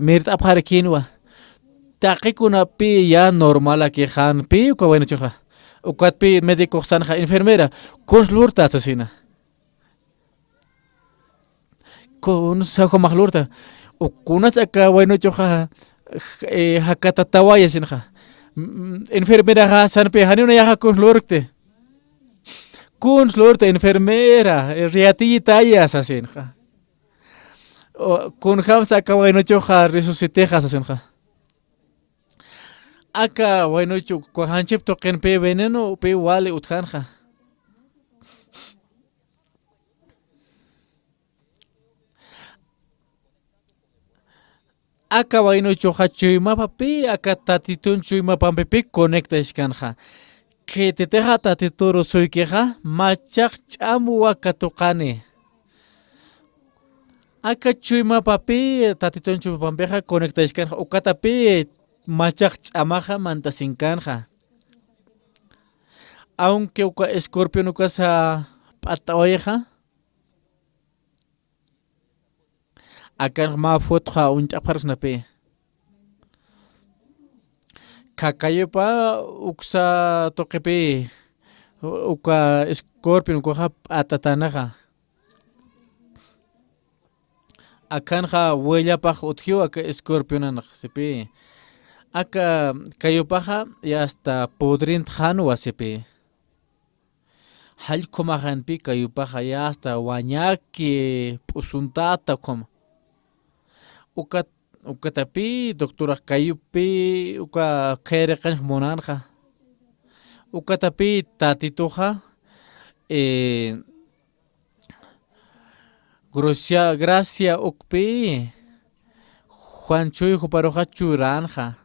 mirt apjarkinwa taqikuna pi ya normal aquí han pi ukwa bueno chunja ukat pi médico sanja enfermera konslurta asesina con sajo maglurta ukunas acá bueno choja hakatatawaya sinja enfermera ha sanpe hanuna ya konslurte enfermera riatita ya asinja con hamsa acá bueno choja resucitejas asinja acá bueno chu hanchep token pe veneno pe wale utkanja acá bueno chu hachuyma papi acá tatitun chuyma pampepi conecta iskanja que te teja tatituro soy queja machak chamu akatokane acá chuyma papi tatitun chuyma pampeja conecta iskanja ukatapi machak ch'amaja mantasinkanja aunque uka escorpión uka sa pataoyeja akan ma fotja unchapjarnape kakayepa uksa tokepe uka escorpión uka patatanaja akanja huella paj utjio aka escorpión anajsepe acá kayopaja y hasta podrin tjano asepe hal komajanpi kayopaja ya hasta wañaki pusuntata kom ukatapi doctora kayupi uka khereqan monanja ukatapi tatitoja gracia ukpi Juan Chuy juparoja churanja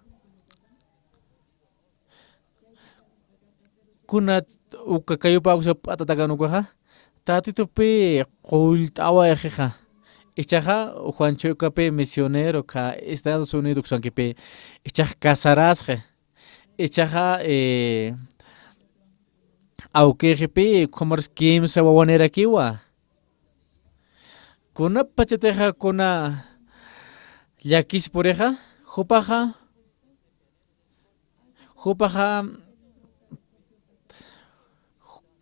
kuna ukakayupa usa patataganukaja tatitupi qultawa ejeja ichaja Juan Chuy kape misionero ka Estados Unidos sankipe ichaj casarasje ichaja aukejepe komars kim sa wawanera kiwa kuna pachateja kuna yakis poreja jupaja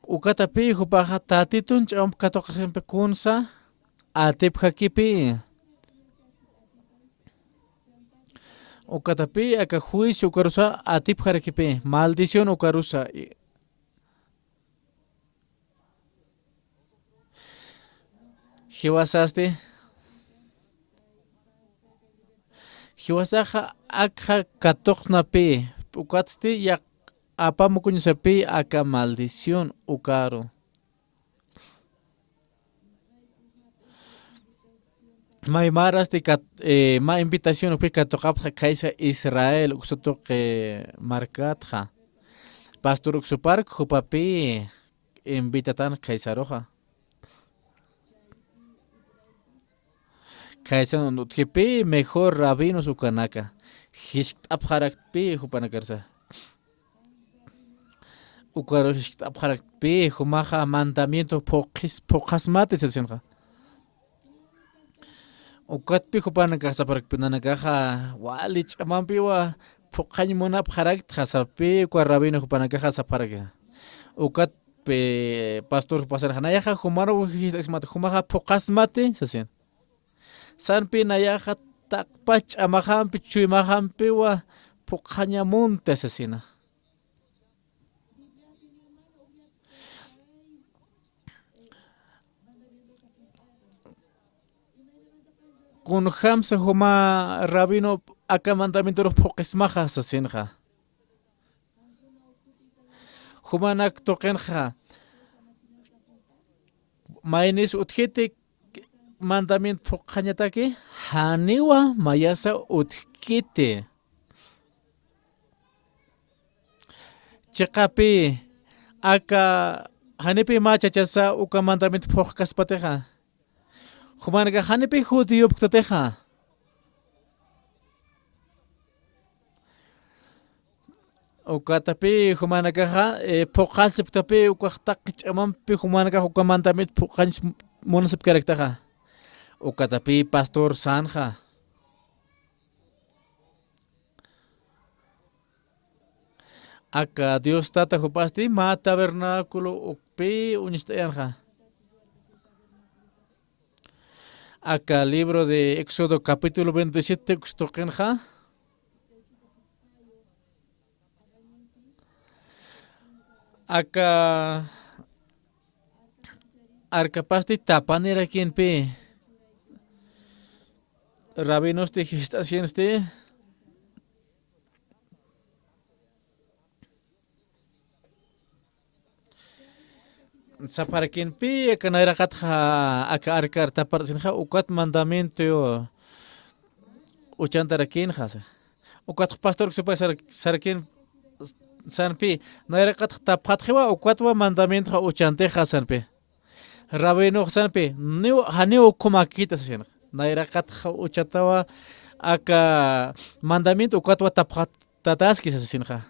ukatapi jupaja tatitun ch'am katoqjempe kunsa atipjakipi ukatapi aka juicio ukarusa atipjarakipi maldición ukarusa hiwasaja akja katoqnapi ukatsti ya apamukuñasapi aka maldición ukaro Maimaras de ma invitación upi katokapja kaisa Israel uksotoque markatja pastor uksupark jupapi invitatan kaisaroja kaysan utkipi mejor rabinos ukanaka hishktapharakpi hupanakarsa ukaro hishktapharakpi humaja mandamiento poqasmate sesenja ukatpi hupanakarsa parakpinanakaja wali ch'amanpiwa poqañmunapharakta hasapi kwa rabino hupanakaja saparaka ukatpi pastor pasarjanayaja humaro hishtasmate humaja poqasmate sesen sanpi nayaja takpa ch'amajanpi chuymajanpiwa poqañamunta asesina kun hamsa huma rabino aka mandamiento poqismaja asesinja humanak toqenja maynis utjiti mandamiento poqañataki haniwa mayasa utkiti chiqapi aka hanipi machachasa uka mandamiento poqkaspateja humanaka hanipi judío puktateja ukatapi humanakaja poqasiptapi ukaqtaq ch'amanpi humanaka uka mandamiento poqanch munasip karaktaja ukatapi pastor sanja aka Dios tata hupasti ma tabernáculo ukpi unistayanja aka libro de Éxodo capítulo 27 ukstoqenja aka arkapasti tapanera quien rabinos de gestación sapara quien aka nairakatja aka arkar taparsinja ukat mandamiento uchantara quinja ukat pastor que se puede ser quien sanpi nairakat tapatjewa ukatwa mandamiento uchanteja sanpi rabino sanpi niu haniu kumakita sen nairakat uchatawa aka mandamiento ukatwa tapat tataski sesinja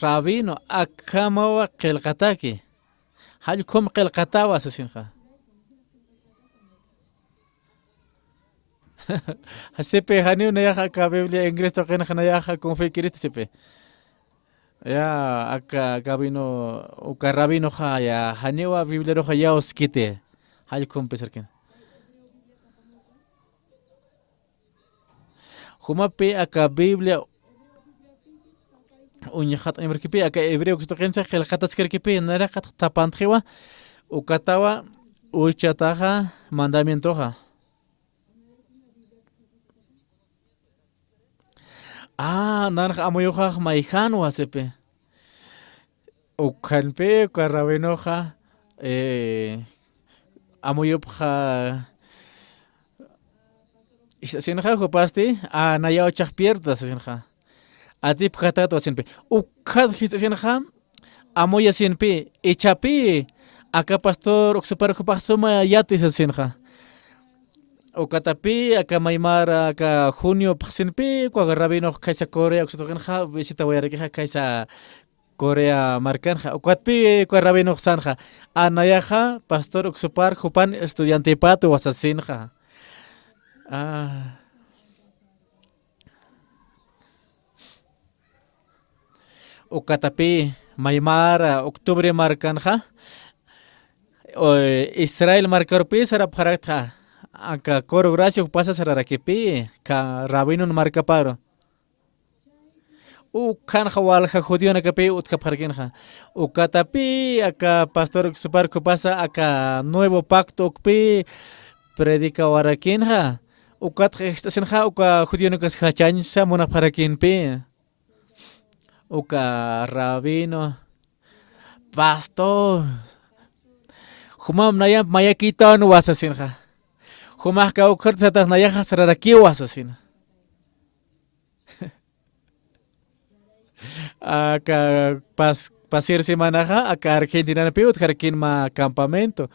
rabino akamawa qilqataki hallkum qilqatawa sesinja Sepe haniu nayaja ka Biblia inglés toqena nayaja confekirite sepe. Ya aka gabino uka rabino ha ya haniwa Biblia roja ya oskite. Hal kompeserken. Humape aka Biblia unyhat emerkipe aka hebreo kustoqensa khilqatas kerkipe naraqat tapantjiwa ukatawa uchataja mandamientoja. Naranja amoyoja maijano asepe. Ukalpe karabenoja amoyopja istacionja jopasti nayao chakpiertas asenja. Atip katato asenpe. Ukad istacionja amoya asenpe echapi aka pastor oksupar jopasoma yatis asenja. Ukatapi aka maymara aka junio pasenpi kwa rabino kaisa Corea oksutokenja visita wayarikeja kaisa Corea markanja ukatpi kwa rabino sanja anayaja pastor oksupar jupan estudiante pato wasasinja ukatapi maymara octubre markanja Israel markarpi sara parakta aka coro gracia pasa sararakepi ka rabino marca paro kan hawal ha judío na kape utka pargenja ukatapi aka pastor super pasa aka nuevo pacto pe predica warakinja ukat estacionja uka judío na kas hachansa mona parakin pe uka rabino pastor humam naya mayakita no wasasinja Humah kau kerja tas nayaha sararakiwa asasina. Aka pasir semana ja acá Argentina pe ut jarkin ma campamento.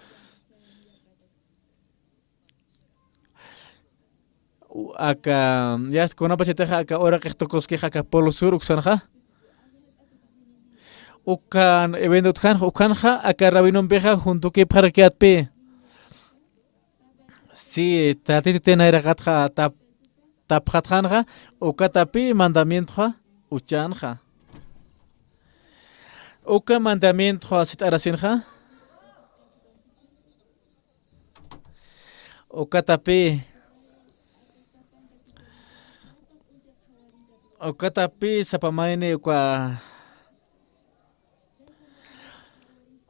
Acá ya con apacheteja acá ahora que tocos que acá Polo Sur uxanja. Ukan evento ukanja acá Rabino Beja junto que para que atpe. Sí, tatito tena era gatja tap gatjanja uka tapi mandamiento uchanja. Uka mandamiento sit arasinja. Uka tapi sapamaine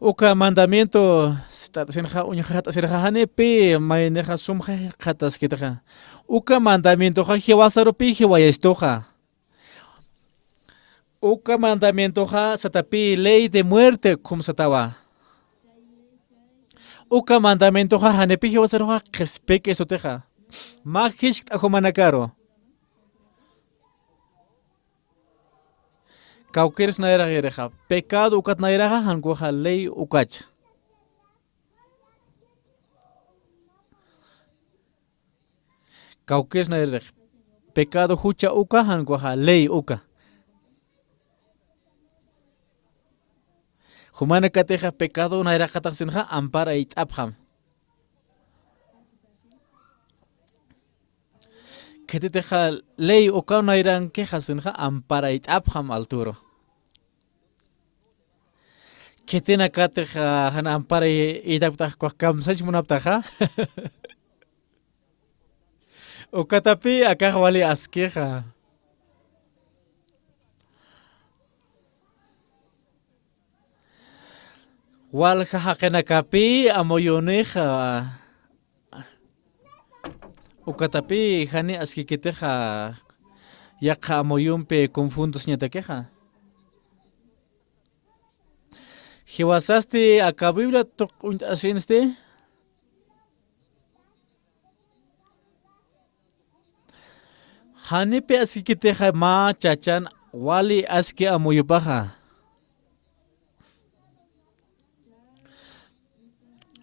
uka mandamiento sinja uñajata sirjahane pi maineja sumja jatas kitaja. Uka mandamiento ja jiwasaro pi jiwayestoja. Uka mandamiento ja satapi ley de muerte cum satawa. Uka mandamiento ja hanepi jiwasaro ja respeke soteja. Magish ajomanakaro. Cauqueres na era gereja. Pecado ukat na era hangoja ley ukacha. Cauqueres na era. Pecado hucha uka hangoja ley uka. Humana kateja pecado na era kataksinja ampara it abham. Keteteja ley uka na eran quejasinja ampara it abham alturo. Ketena kateja han ampara it abtah kwakam sach munaptaja. Ukatapi akah wali askeja. Walja hakena kapi amoyoneja. Ukatapi hani askiketeja yaqa amoyumpe confundos ñatakeja. Jiwasaste acá Biblia asinste. Hani pe askiketeja ma chachan wali aske amoyupaja.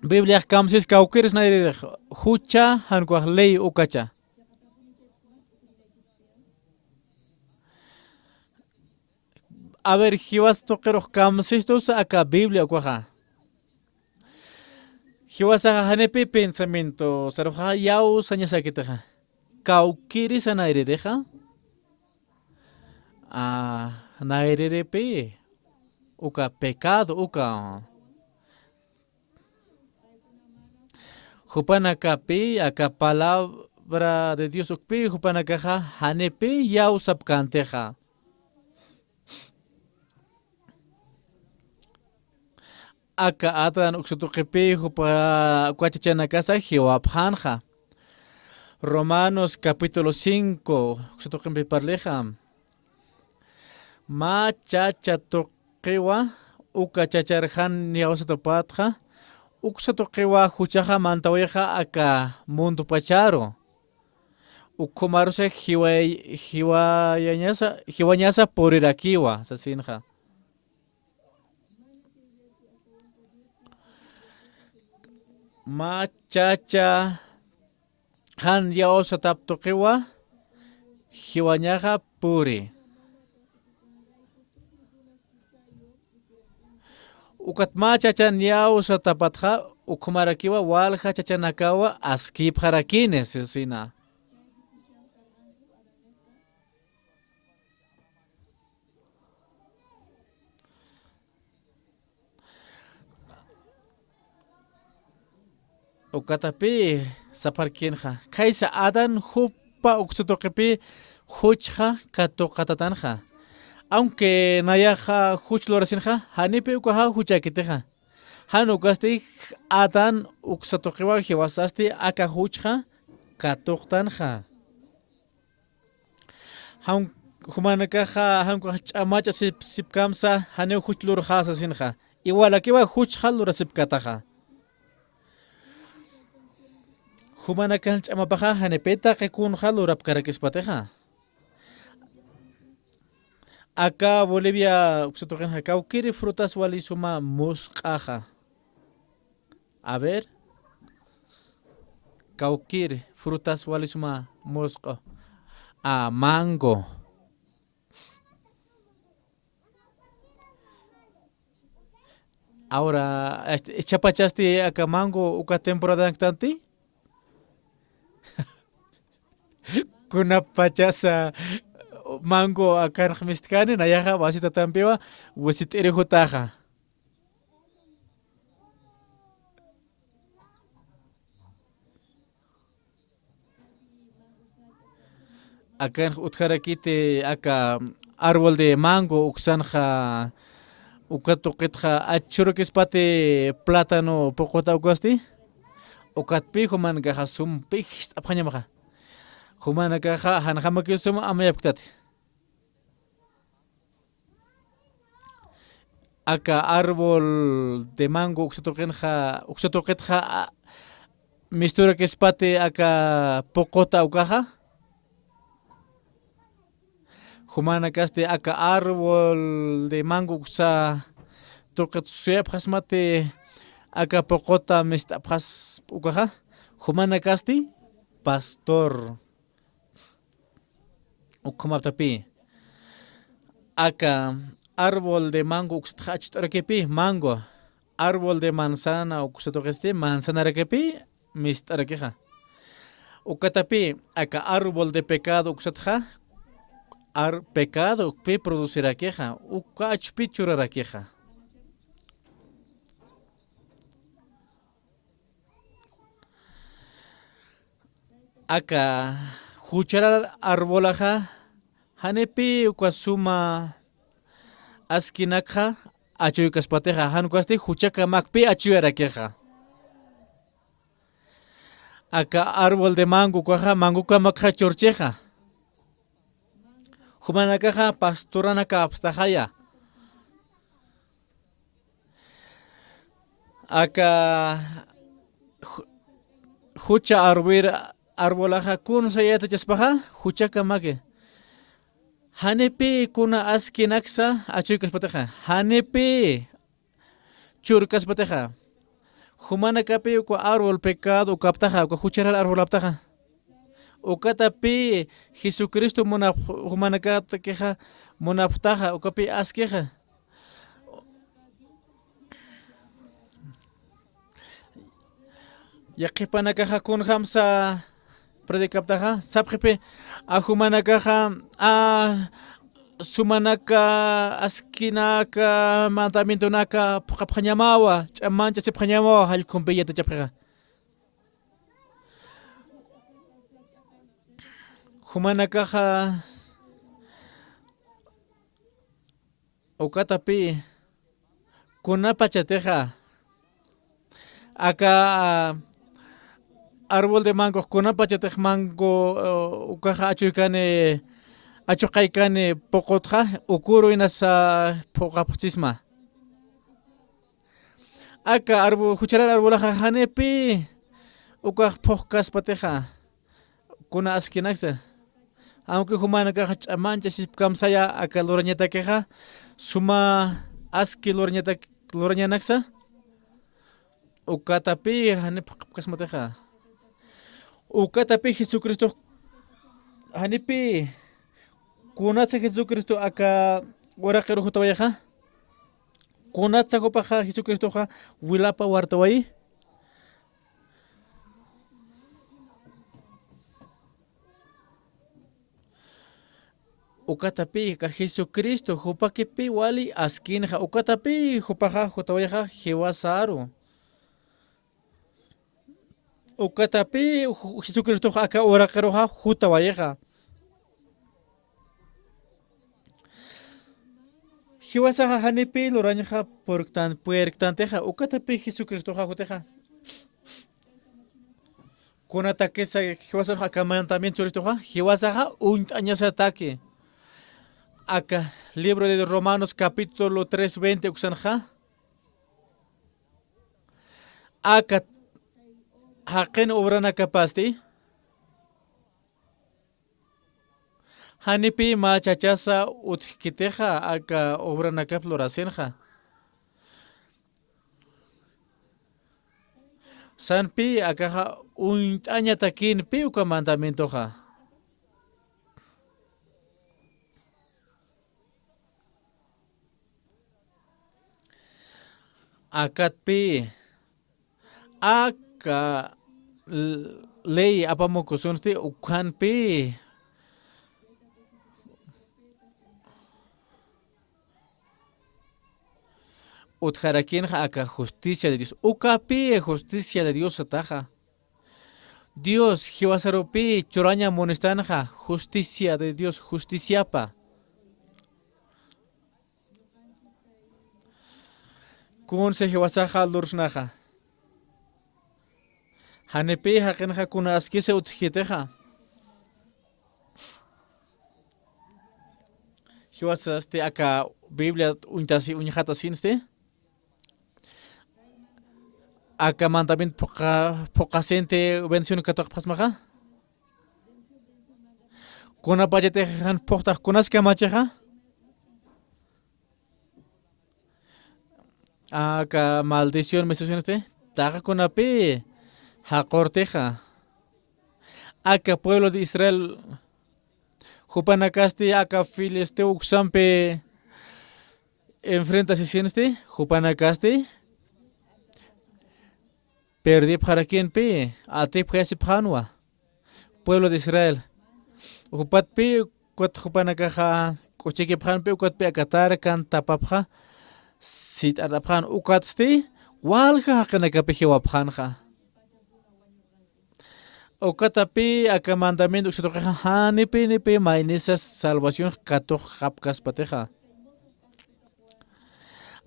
Biblia kamsis cauqueres na hucha hankuah ley ukacha. A ver, jiwas toqueros kamsis tosa acá Biblia cuaja. Jiwas a hanepe pensamiento saroja yau sañasa kitaja. Cauqueres na deja. Na pe. Uka pecado uka. Jupanakapi, acá palabra de Dios ukpi, jupanakaja, hanepi, ya usapkanteja. Acá atan uksutukipi, jupacuachichanakasa, jiwapjanja. Romanos capítulo 5, uksutukipi parleja. Ma chacha tokiwa, uka chacharjan ya usatopatja. Uksatokewa huchaja mantaweja aka mundo pacharo. Ukumaruse hiwanyasa porirakiwa sasinja. Ma chacha han yao sataptokewa hiwanyaja puri. Ukatma chachan yao satapatja ukumarakiwa walja chachanakawa askip harakine sisina. Ukatapi saparkinja. Kaisa adan hupa uksutokepi huchja katokatanja. Aunque nayaja huchlораsinja, hanipe ukaja huchakiteja. Hanukasti adan uksatokewa jiwasasti aka huchja katoktanja. Humanakaja hankuja chamacha sipkamsa hane huchlorja sasinja. Igualakiwa huchja lorasipkataja. Humanakan chamapaja hanepeta kekunja lorapkarakispateja. Acá Bolivia, acá quiere frutas wali suma muscaja. A ver. Kaukir, frutas wali suma musco. Ah, mango. Ahora, chapachaste acá mango uka temporada tanti? Kuna pachasa mango akan khmistkani nayaha wasita tampiwa wasit erehutaja. Akan utjarakite acá árbol de mango uksanja ukatuqitja achurukespate plátano pokota ukasti ukatpi human gaja sumpij apjañamaja humana gaja hanjamakisuma amayapktate acá árbol de mango uksatuqitja mistura kespate acá pokota ukaja humana kaste acá árbol de mango uksa tuqitsuepjas mate acá pokota mistapjas ukaja humana kasti pastor ukumaptapi acá árbol de mango uksatjachtarekepi mango árbol de manzana uksatuqeste manzana rekepi mistarekeja ukatapi acá árbol de pecado uksatja pecado pi producirá queja ukach pichurara queja acá hucharar arbolaja hanepi ukasuma askinakja achuyukaspateja hanukaste huchaka makpi achuyara queja acá árbol de mango cuaja manguka makja chorcheja humanakaja pastoranaka abstajaya acá hucha arbolaja kun sayata chaspaja huchaka make hanepi kuna askinaksa achuykaspataja hanepi churkaspateja humanakapi uka árbol pecado ukaptaja uka hucharar árbol aptaja ukatapi Jesucristo humanakata queja monaptaja ukapi askeja yaqipanakaja kun hamsa predicaptaja sapjepe a humanakaja a sumanaka askinaka mandamiento naka pqapqañamawa ch'amancha sipqañamawa hallqunpillata chapjaja humanakaja ukatapi kunapachateja acá árbol de mango kunapachatej mango ukaja achuykane achuqaykane pokotja ukuru inasa pokapchisma acá árbol hucharar arbolaja hanepi ukaj pokaspateja kuna askinaksa aunque humanakaja ch'amancha sipkamsaya acá lorañatakeja suma aski lorañanaksa ukatapi hanepqasmateja ukatapi Jesucristo hanipi kunatsa Jesucristo acá waraqero hutawayaja kunatsa hupaja Jesucristo ja wilapa wartawai ukatapi ka Jesucristo hupakipi wali askinja ukatapi hupaja hutawayaja jewasaru ukatapi Jesucristo acá waraqeroja hutawayaja Hiwasaja hanipi lorañaja puertanteja ukatapi Jesucristo huteja con ataques hiwasaja acá mandamiento ristoja hiwasaja un añasataque acá libro de Romanos capítulo 3:20 uksanja acá haqen obrana capasti Hanipi machachasa utkiteja aka obra naka floracenja. Sanpi akaja un aña takin pi uka mandamiento ja. Akatpi aka ley apamokusunsti ukanpi utjarakin aka justicia de Dios. Ukapi justicia de Dios ataja. Dios jiwasaropi churaña monestanja justicia de Dios justiciapa. Kun se jiwasaja lursnaja. Hanepi hakenja kuna askise utjiteja. Jiwasaste aka Biblia untasi unjatasinste. Aka mandamiento pokasente bención katok pasmaja. Kuna pajete han pokta kunas kamacheja. Aka maldición mención este. Taga kuna pi hakorteja. Aka pueblo de Israel Jupanacasti aka filiste uxampe enfrenta sesión este Jupanacasti perdí para quien pe ate presi panua pueblo de Israel Jupat pe kot Jupanakaja cocheque pan pe kot pe akatar kan tapapja sit araphan ukatsti walja hakanaka pe hiwapanja Okatapi aka mandamiento uxatoja hanipi nipi mainisas salvación katok hapkas pateja.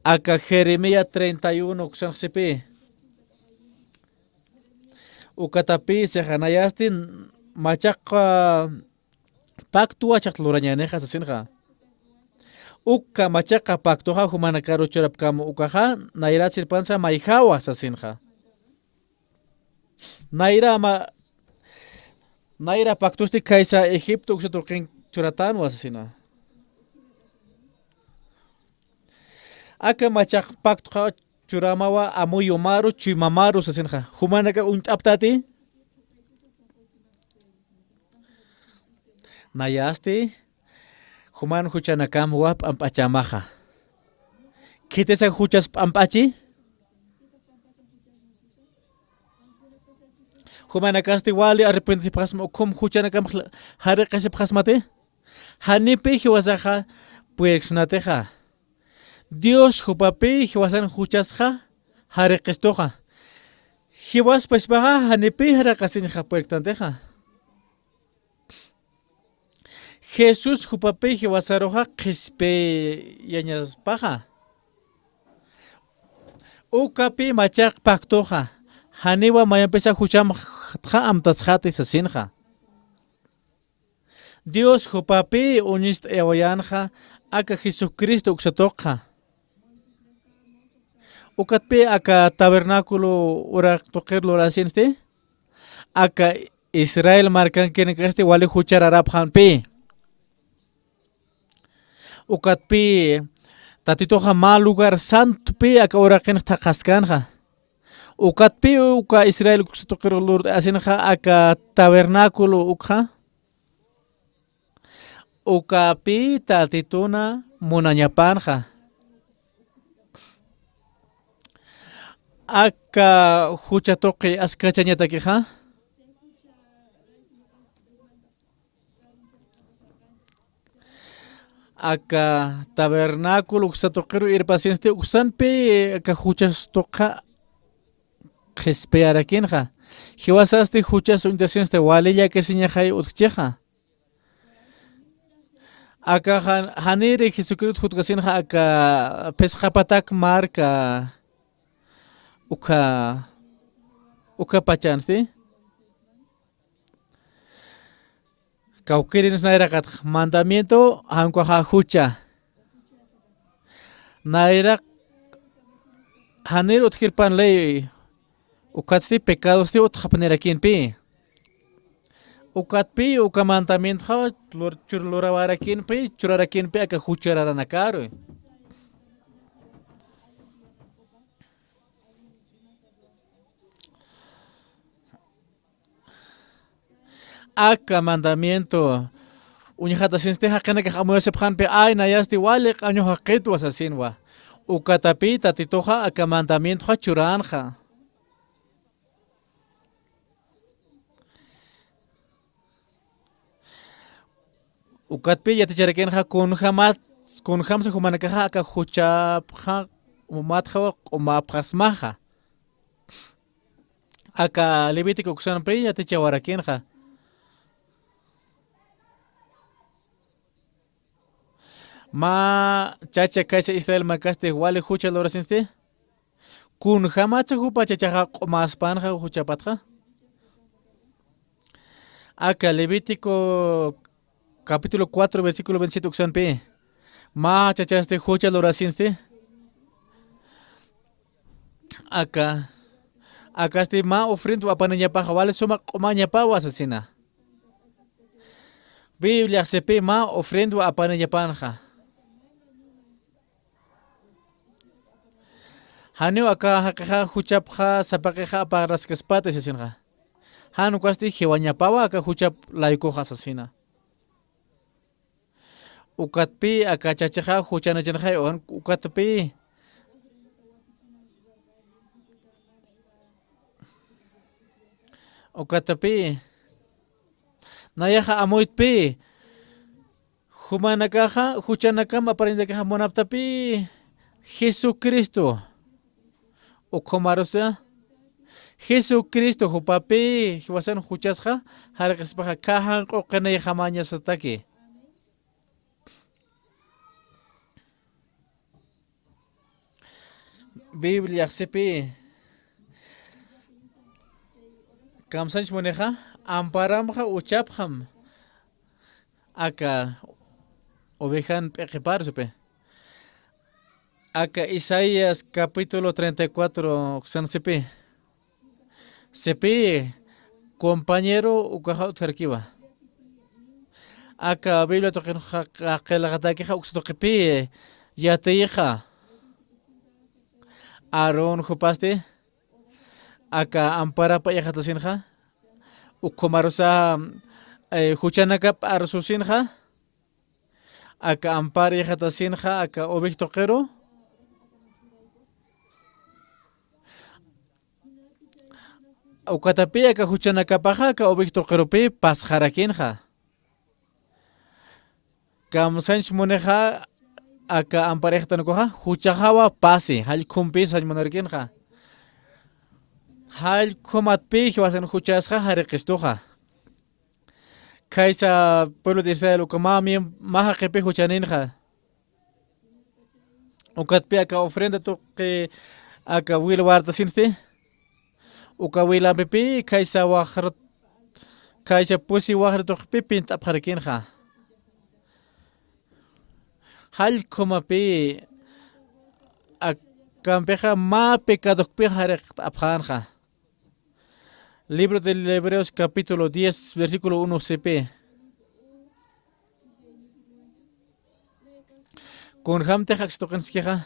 Aka Jeremías 31 uxanxipi. Ukatapi se hanayastin machaka pactua chatlurañaneja sasinja. Uka machaka pactoja humanakaro chorapkamo ukaja nairat sirpansa maijawa sasinja. Naira pactusti kaisa Egipto uxatoquen churatano asesina. Aka machak pacto churamawa amuyomaru chuimamaru sasinja. Humanaka aptati. Nayasti human huchanakam wap ampachamaja. Kitesa huchas ampachi. Humanakasti wali arrepentisi pasmo kum huchanakam harekasi pasmate. Hanipe hiwasaja puerxnateja. Dios hupapi hiwasan huchasja harekestoja. Hiwas pasbaja hanipe harakasinja puertanteja. Jesús hupapi hiwasaroja kispe yañas paja. Ukapi machak pactoja. Haniwa mayapesa hucham amtasjate sasinja. Dios hupapi unist ewayanja aka Jesucristo uxatoja. Ukatpi aka tabernáculo ura toquerlo oracioneste. Aka Israel marcan que este wale huchar arabhanpi. Ukatpi tatitoja mal lugar santo pi aka ura ken takascanja. Ukatpi uka Israel kuxatoquero lord asinja aka tabernáculo ukja. Ukapi tatituna munañapanja. Aka huchatoqi askachañataquija. Aka tabernáculo uxatoquero irpaciente uxanpi aka huchastoqa Jespearaquinja. Jiwasasti huchas untaciones de walilla que señajay utcheja. Aka haniri Jesucristo jutkasinja aka pesjapatak marca uka pachansti. Kaukirin nairakat mandamiento hankuaja hucha. Nairak hanir utkirpan ley ukatsti pecados ti utjapanerakin pi. Ukatpi uka mandamiento ha churlurakinpi churarakinpi aka huchararanakaru. Aka mandamiento uñajata sinste hakana ka amoyo sepjanpe ay nayasti wale año haketu asasinwa. Ukatapi tatitoja aka mandamiento ha churanja. Ukatpi yaticharaken ha kun hamsa humanakaja aka huchapja umatja umapjasmaja. Aka Levítico kusanpi yatichawarakenja. Ma chacha kaisa Israel makaste wale hucha lorasinste. Kun hamatsa hupa chachaja qomaspanja huchapatja. Aka Levítico capítulo 4 versículo 27 uksanpi. Ma chachaste hucha lorasinste. Acá este ma ofrendo apananyapa wale soma qomanyapa wasasina. Biblia sepe ma ofrendo apananyapanja. Hanyo aka hakaja huchapja sapakeja aparaskaspata sasinja. Hanu kasti hiwanyapawa aka huchap laikoja sasina. Ukatpi aka chachaja huchanachanja on ukatpi. Ukatapi nayaja amoitpi humanakaja huchanakam aparindakaja monaptapi Jesucristo ukomarosa Jesucristo hupapi hiwasan huchasja harakaspaja kajan qoqanay jamaña sataki Biblia sepi Kamsanch moneja amparamja uchapjam aka ovejan peqipar supe aka Isaías capítulo 34 sansepe sepe compañero ukaja utjarkiwa aka Biblia toqen qelaqatakiqa ukstoqipi yatayqa Aaron hupaste aka ampara pa yajatasinja ukomarosa huchanakap arsusinja aka ampara yajatasinja aka ovejtoqero ukatapi aka huchanakapaja aka ovejtoqeropi pasjarakinja kamsanch moneja aka ampara yajatanakoja huchajawa pasi hal kumpis hallmonarikinja Hal komatpi hiwasan huchasja hariqistuja. Kaisa pueblo de Israel ukamami maha qepi huchaninja. Ukatpi aka ofrenda tuqi aka wil wartasinste. Uka wila pipi kaisa wahar kaisa pusi wahar tuqpi pinta apjarikinja. Hal komapi akampeja ma pecadokpi hariqta apjanja. Libro de Hebreos capítulo 10 versículo 1 CP. Con hamte hakstokenskija.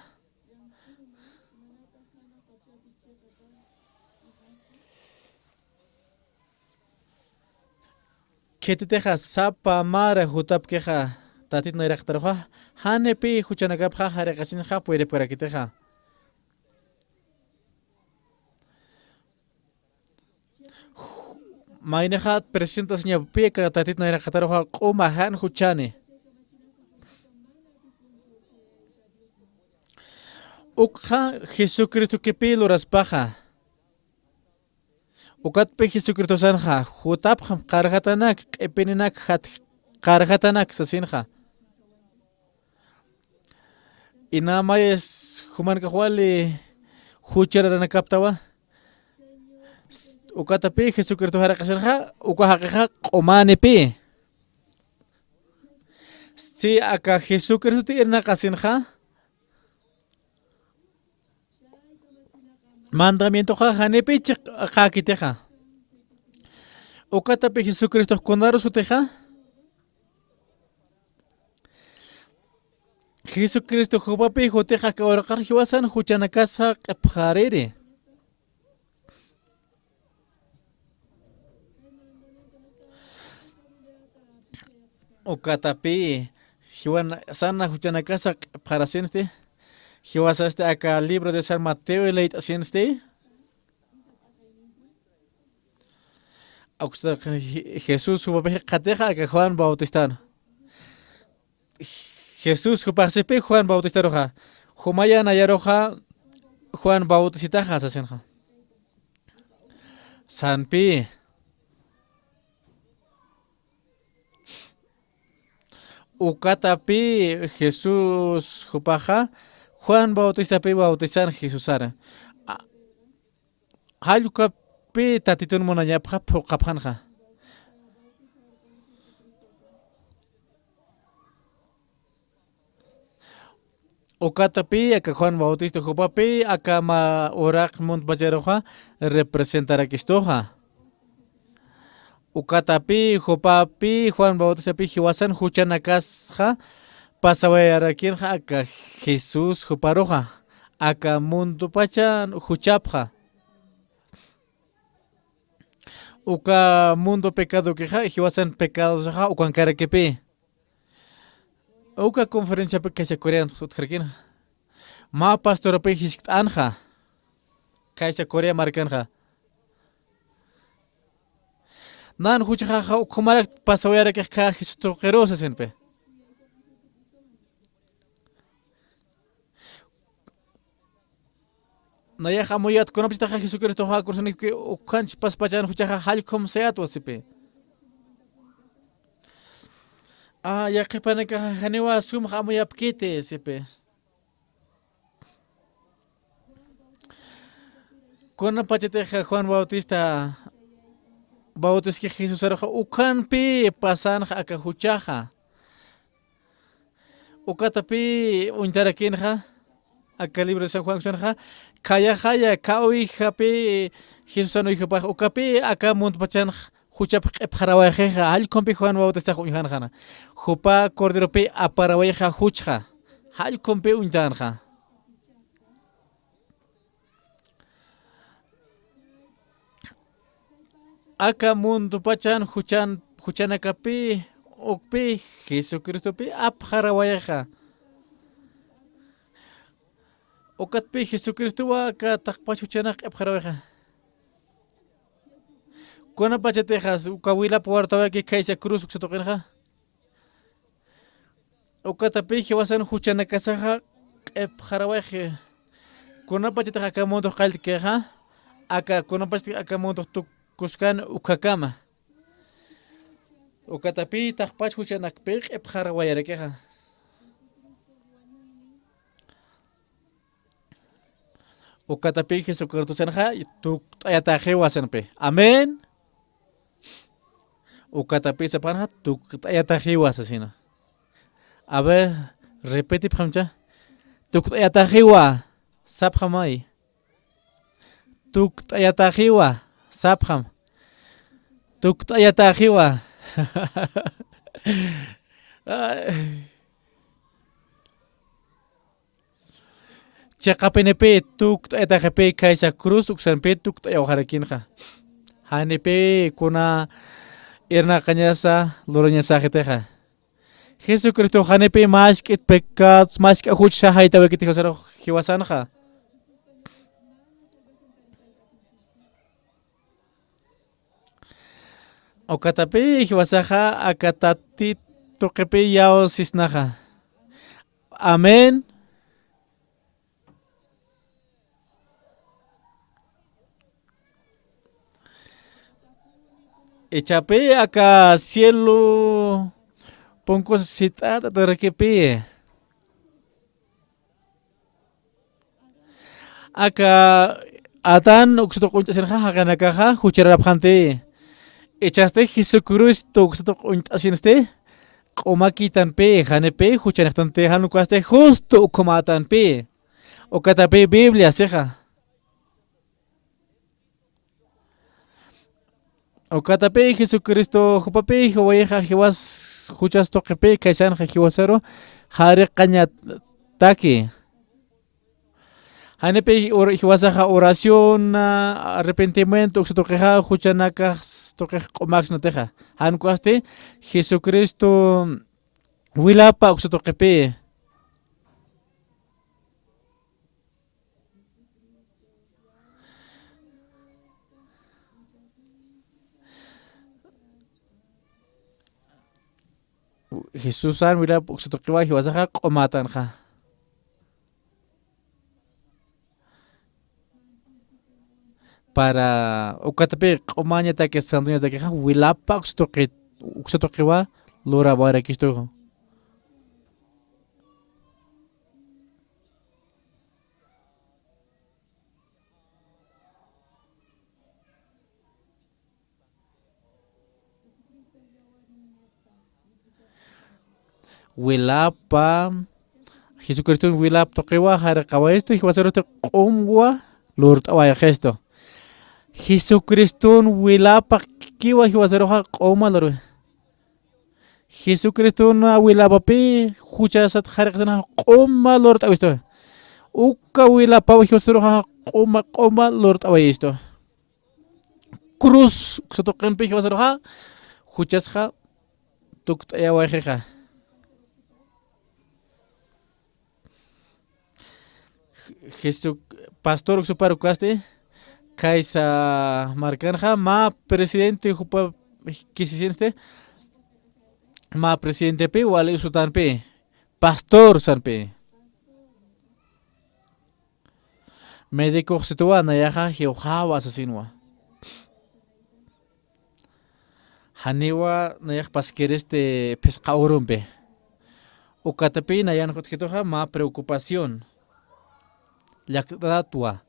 Keteteja sapa mara hutapkeja tatit nairaktarja. Hanepi huchanakapja harekasinja puede para kiteja. Maineja presentasinha peka tatit na irakataroja qomahan huchane. Ukha Jesucristo kepilo raspaja. Ukatpe Jesucristo sanja hutapjam qarjatanak q'ipininak hat qarjatanak sasinja. Inamayes humanka wali huchararanakaptawa. Ukatapi Jesucristo harakasanja ukahakeja qomanepi. Si aka Jesucristo ti irnakasinja mandamiento ja hanepi qakiteja. Ukatapi Jesucristo kondaru suteja. Jesucristo hupapi huteja ka orakar hiwasan huchanakasa qepharere. Ukatapi hiwan sana huchanakasa qepharasienste. Hiwasaste acá libro de San Mateo y leit asienste. Jesús hupapi qateja acá Juan Bautista. Jesús huparsepe Juan Bautista roja. Humaya nayaroja Juan Bautista hasasenja. Sanpi. Ukatapi Jesús hupaja Juan Bautista pi bautizan Jesusara. Hayukapi tatitun monayapja pokapanja. Ukatapi aka Juan Bautista hupapi aka ma orak mont bajaroja representará Cristoja. Ukatapi hupapi Juan Bautista pi hiwasan huchanakasja pasawayarakinja aka Jesús huparoja aka mundo pachan huchapja. Uka mundo pecado queja hiwasan pecados ja ukan karakepi. Uka conferencia pe kaisa coreano sutjarkin. Ma pastor pe hisk anja. Kaisa Corea marcanja. Nan huchaja kumarak pasawayara que ka histroquerosa senpe. Naya hamoyat konapista Jesucristo ha kursani que ukanch paspachan huchaja halkom seat wasipe. Ya que para que hanewa sum hamoyap kite sepe. Kona pacheteja Juan Bautista Bautista que Jesús araja ukan pi pasan aka huchaja. Ukatapi untarakinja aka libro de San Juan sonja kaya haya kawi hapi Jesús ano hijo pa ukapi aka munt pachan huchap epjarawajeja hal kompi Juan Bautista unjanja. Jupa cordero pi aparawajeja huchja. Hal kompi untanja. Aka mundo pachan huchanakapi ukpi Jesucristo pi apjarawajeja. Ukatpi Jesucristo wa ka takpach huchanak apjarawajeja. Kona pachatejas ukawila puerta que kaisa cruz uksatokenja. Ukatapi hiwasan huchanakasaja apjarawaje. Kona pachateja ka mundo qaltikeja. Aka kona pachateja aka mundo tuk kuskan ukakama. Ukatapi takpach huchanakpik epjarawayarakeja. Ukatapi Jesucristo sanja tuk ayatajewa sanpe. Amén. Ukatapi sapanja tuk ayatajewa asesina. A ver, repite pramcha. Tuk ayatajewa sapjamai. Tuk ayatajewa Sapjam. Tuk ayatajiwa. Chakapenepe tuk ayatajepe kaisa cruz uksanpe tuk ayawharakinja. Hanepe kuna irna kanyasa loronya sajeteja. Jesucristo hanepe maskit pecados mask ahucha haitawe kitijosaro hiwasanja. Ukatapi hiwasaja akatati tokepi yao sisnaja. Amén. Echape acá cielo pongo citar de requepi. Acá Adán uksuto kunta senja haganakaja hucharapjante. Echaste Jesucristo uksuto kunta sinste. Komakitan pe hanepe huchanestante hanukaste justo komatan pe. Okatape Biblia seja. Okatapi Jesucristo Jupapi Hueja Jiwas Juchas Tokepi Kaisan Jiwasero Hare Caña Taki Hanepe Jiwasaja oración arrepentimiento Uxtoqueja Juchanaka Toquej Max Nateja Hancuaste Jesucristo Wilapa Uxtokepi Jesús san mira Uxtokewa Jiwasaja Qomatanja para Ukatapi Qomaña Take Santoña de Queja Wilapa Uxtokewa Lora Vara Kisto Wilapa Jesucristo Wilap Tokewa Harakawa esto y Jiwasero Qomwa Lord Awaya Gesto Jesucristo Wilapa Kiwa Jiwasero Qoma Lord Jesucristo no Wilapa Pi Juchasat Harakana Qoma Lord Awisto Uka Wilapa Jiwasero Qoma Lord Awayisto Cruz Sotokan Pi Jiwasero Juchasha Tukt Ayawajeja Jesús pastor Xuparucaste Kaisa Marcanja ma presidente Jupa Kisiste ma presidente P wale Sultan P pastor San P médico situa nayaja Jehová asesinwa Haniwa nayak pasquereste pescaurumpe Ukatapi nayan Jotjetoja ma preocupación Yakdatua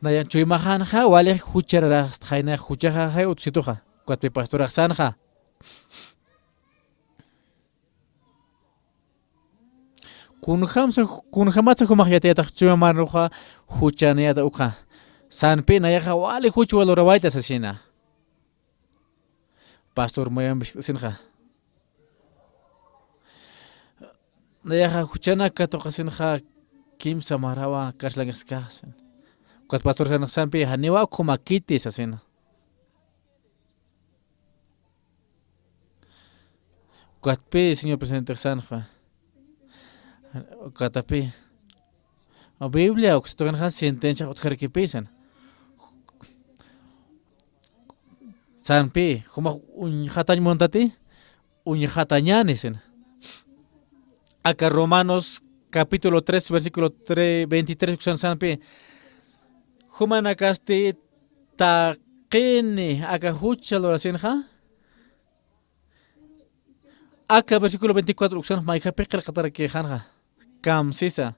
Nayan Chuimajanja, Wale Huchara, Jaina Huchaja, Utsituja, Quate Pastora Sanja. Kunhamasa Humahiata Chuamaruja, Huchaniata Uka. San Pina Yaja, Wale Huchualorabaita Asesina. Pastor Mayam Sinja. Nayaja Huchana Katokasinja. Kim Samarawa Kaslangaskas. Cuat pastor San Sampi Haniwa Kumakitis asina. Cuatpi, señor presidente Sanja. Cuatapi. A Biblia, Oxtogan sentencia Otjerkipisan. Sampi, como un Hatan Montati, un Hatañanisen. Acá Romanos capítulo 3, versículo 23, Sanpi. Humanakaste taqini akahucha lorasenja. Acá versículo 24, Uxan Maika Pekar Kataraki Hanja. Kam Sisa.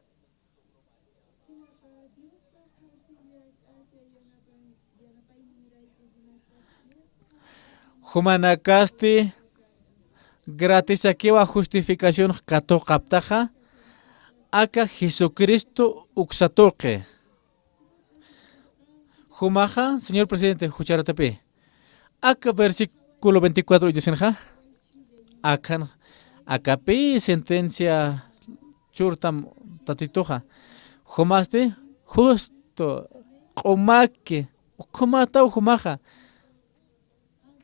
Humanakaste gratis aquí va justificación kato kaptaja. Acá Jesucristo uxatoque. Jumaja, señor presidente, Jucharatepe. Acá versículo 24 dicenja. Acá pi sentencia churtam tatitoja. Jumaste justo comake. Comata o jumaja.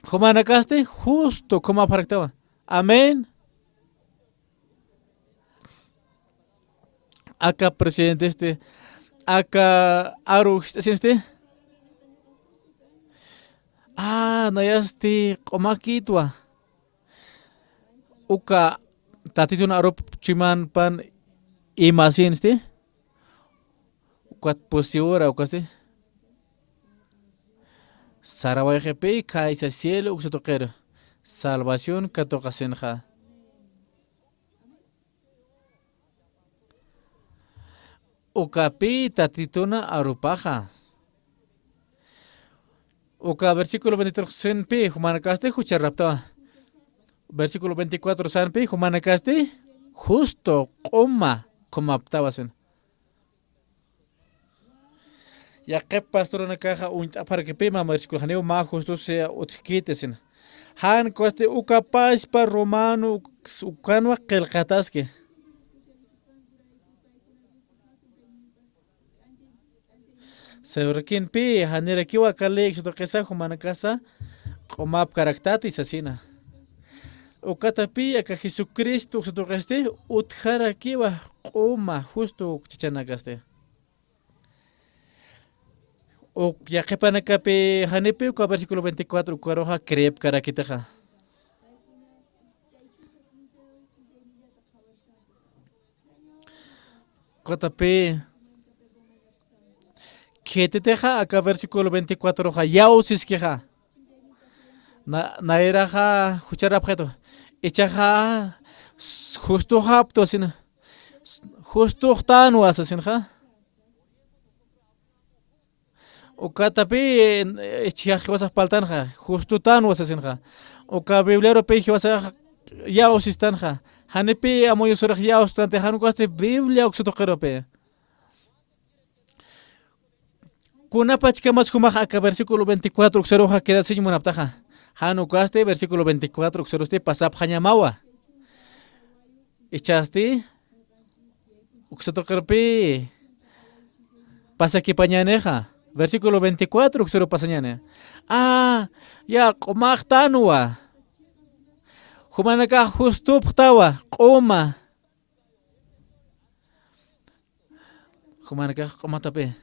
Jumanacaste justo como apartaba. Amén. Acá presidente acá aru nayaste komakitua. Uka tatitun arup chiman pan imasin Ukat posiora ukaste. Saraway GP kaisa cielo uxatoquero. Salvación katokasenja. Ukapi tatituna arupaja. Uka versículo 23 senpi humanacaste jucharrapta. Versículo 24 sanpi humanacaste justo comaptabasen. Ya que pastor na caja un para que pima versículo haneo ma justo sea utkites. Han coste ucapaz pa romano ucanwa kelkataske. Severkin pi hanera kiwa kale xto kesa humana casa omap karaktatis asina. Ukatapi aka Jesucristo xto kaste uthara kiwa qoma justo chichana kaste. O ya que para cape hanepe o versículo 24 cuaroja crep karakitaja. Cotape que te deja acá versículo 24 ja yausis queja. Na era ja juchar objeto. Echaja justo hapto sin justo tanu asasin ja. O catapi echajos paltanja, justo tan was asinja. O ka biblero pe hiosa yaos istanja. Hanepi amoyo suraj yaos tante hanu kaste biblia oksuto kerope. Kuna pachka mas kumaj aka versículo 24 okseroja queda sin monaptaja. Hanu kaste versículo 24 okseroste pasap hanyamawa. Echaste oksuto kerope. Pasa que pañaneja. Versículo 24, que se lo pasañane. Ah, ya, comaq tanua. Humanaka justo ptawa, coma. Humanaka coma tape.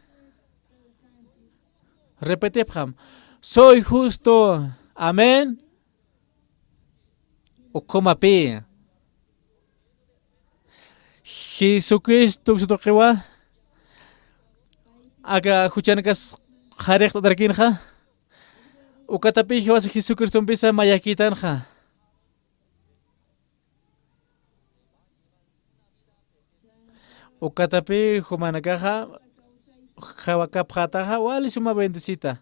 Repete, pjam. Soy justo. Amén. O coma pe. Jesucristo, que se toquewa. Aga huchanakas jarek tadarkinja. Ukatapi hiwas Jesucristo bisa mayakitanja. Ukatapi humanakaja jawakapjataja wali suma bendecita.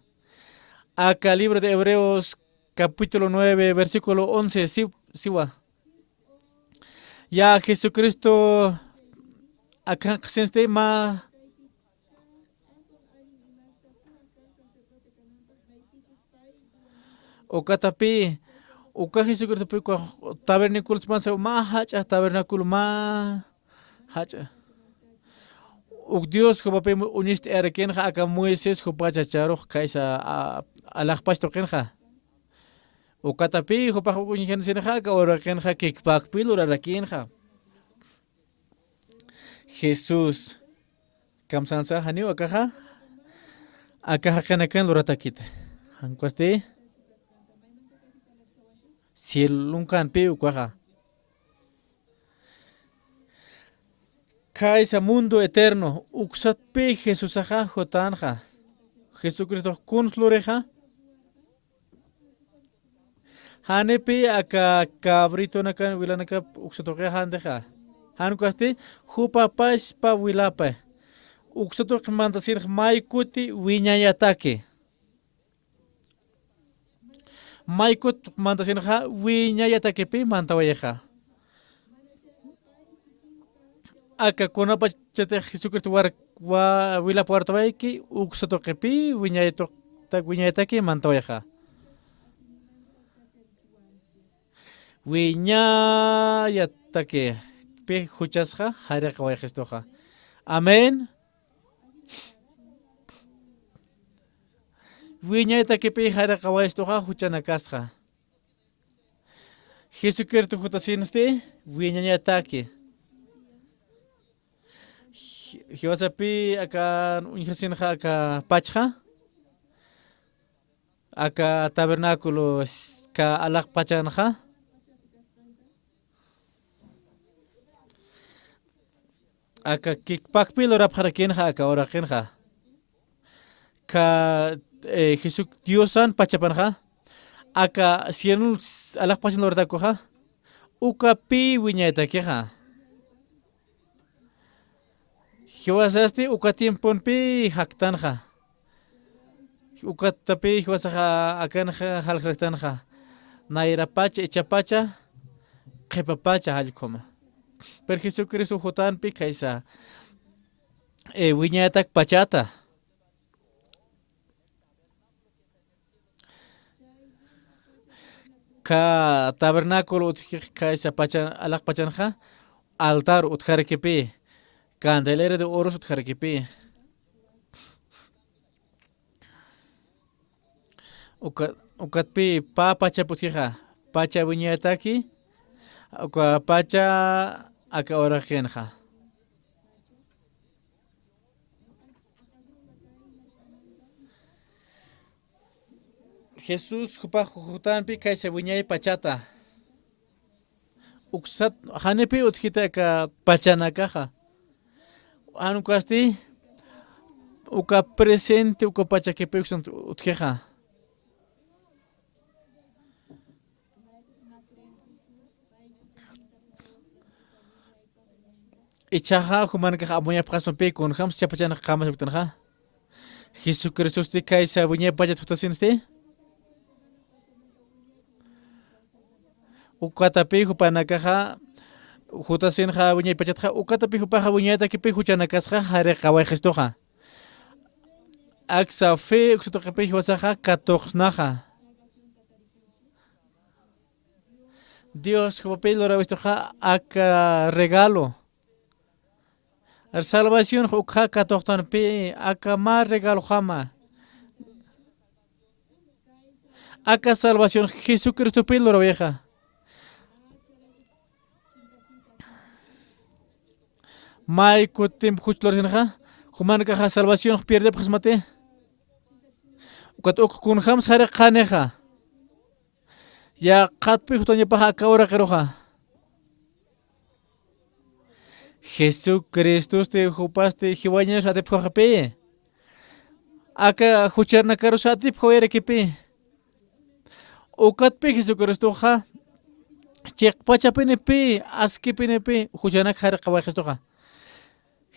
Acá libro de Hebreos capítulo 9 versículo 11 siwa. Ya Jesucristo acá senste ma o katapi o ka Jesucristo pi ko tabernáculo ma hacha tabernáculo ma hacha o Dios ko papi uniste erken ha aka Moisés ko pa chacharo kaisa alah pasto kenja o katapi ko pa ko nyen sinja ka ora kenja kikpak pilura rakinja Jesús kamsansa haniu akaha kanakan luratakite hanquaste Cielunkan pe ukwaja. Kaisa mundo eterno. Uksat pe Jesús aja jotanja. Jesucristo kunslureja. Hane pe aka cabrito nakan wilanaka uksatoke handeja. Hankaste hupa pas pa wilapa. Uksatok mantasir maikuti wiñayatake. Maikut mantasinja wiñayata kepi mantawayeja. Aka konapa chete Jesucristo wa wila puertawaiki uksoto kepi wiñayata ke mantawayeja. Wiñayata ke pe huchasja hareka wayejestoja. Amén. Wiñayta que pe jara kawaestoja huchanakasja. Jesucristo jutasinste wiñayta que. Hiwasapi aka unjasinja aka pachja. Aka tabernáculo ka alak pachanja. Aka kikpakpil ora parakinja aka ora kinja. Ka Jesús Diosan pachapanja aka sienul alak pasin lorda koja uka pi wiñayta keja hiwasasti uka tiempon pi haktanja uka tapi hiwasaja akanja halkraktanja naira pacha echapacha qepapacha halkoma per Jesucristo jotan pi kaisa wiñayta pachata ka tabernáculo utkika esa pachan alak pachanja altar utjarkipi candelera de oro utjarkipi ukatpi pa pacha putkija pacha viñataki uka pacha aka orajenja Jesús jupa jutanpi kaisa viñay pachata uksat hanepi utkita ka pachanakaja anukasti uka presente uka pachakepe utkeja ichaja humanka amoya pasonpe con ham chapachana kamas utanja Jesucristo sti kaisa viñay pachat utasinste ukatapi hupanakaja jutasinja viñay pachatja ukatapi hupaja viñayta kipi huchanakasja hare qaway gestoja aksa fe uksutoqapi huasaja katoxnaja Dios hupapi lora vistoja aka regalo la salvación ukja katoxtanpi aka ma regalo jama aka salvación Jesucristo pi lora vieja Mai kutim huchlorja humanka salvación pierde prismate ukat kun khams hare qaneja ya qatpi hutonya paha kaura qeroja Jesucristo te hupaste hiwañas atip khope aka hucharna karus atip khoere kipi ukatpi Jesucristo ja chek pachapene pi askipene pi huchana khare qaway khistoja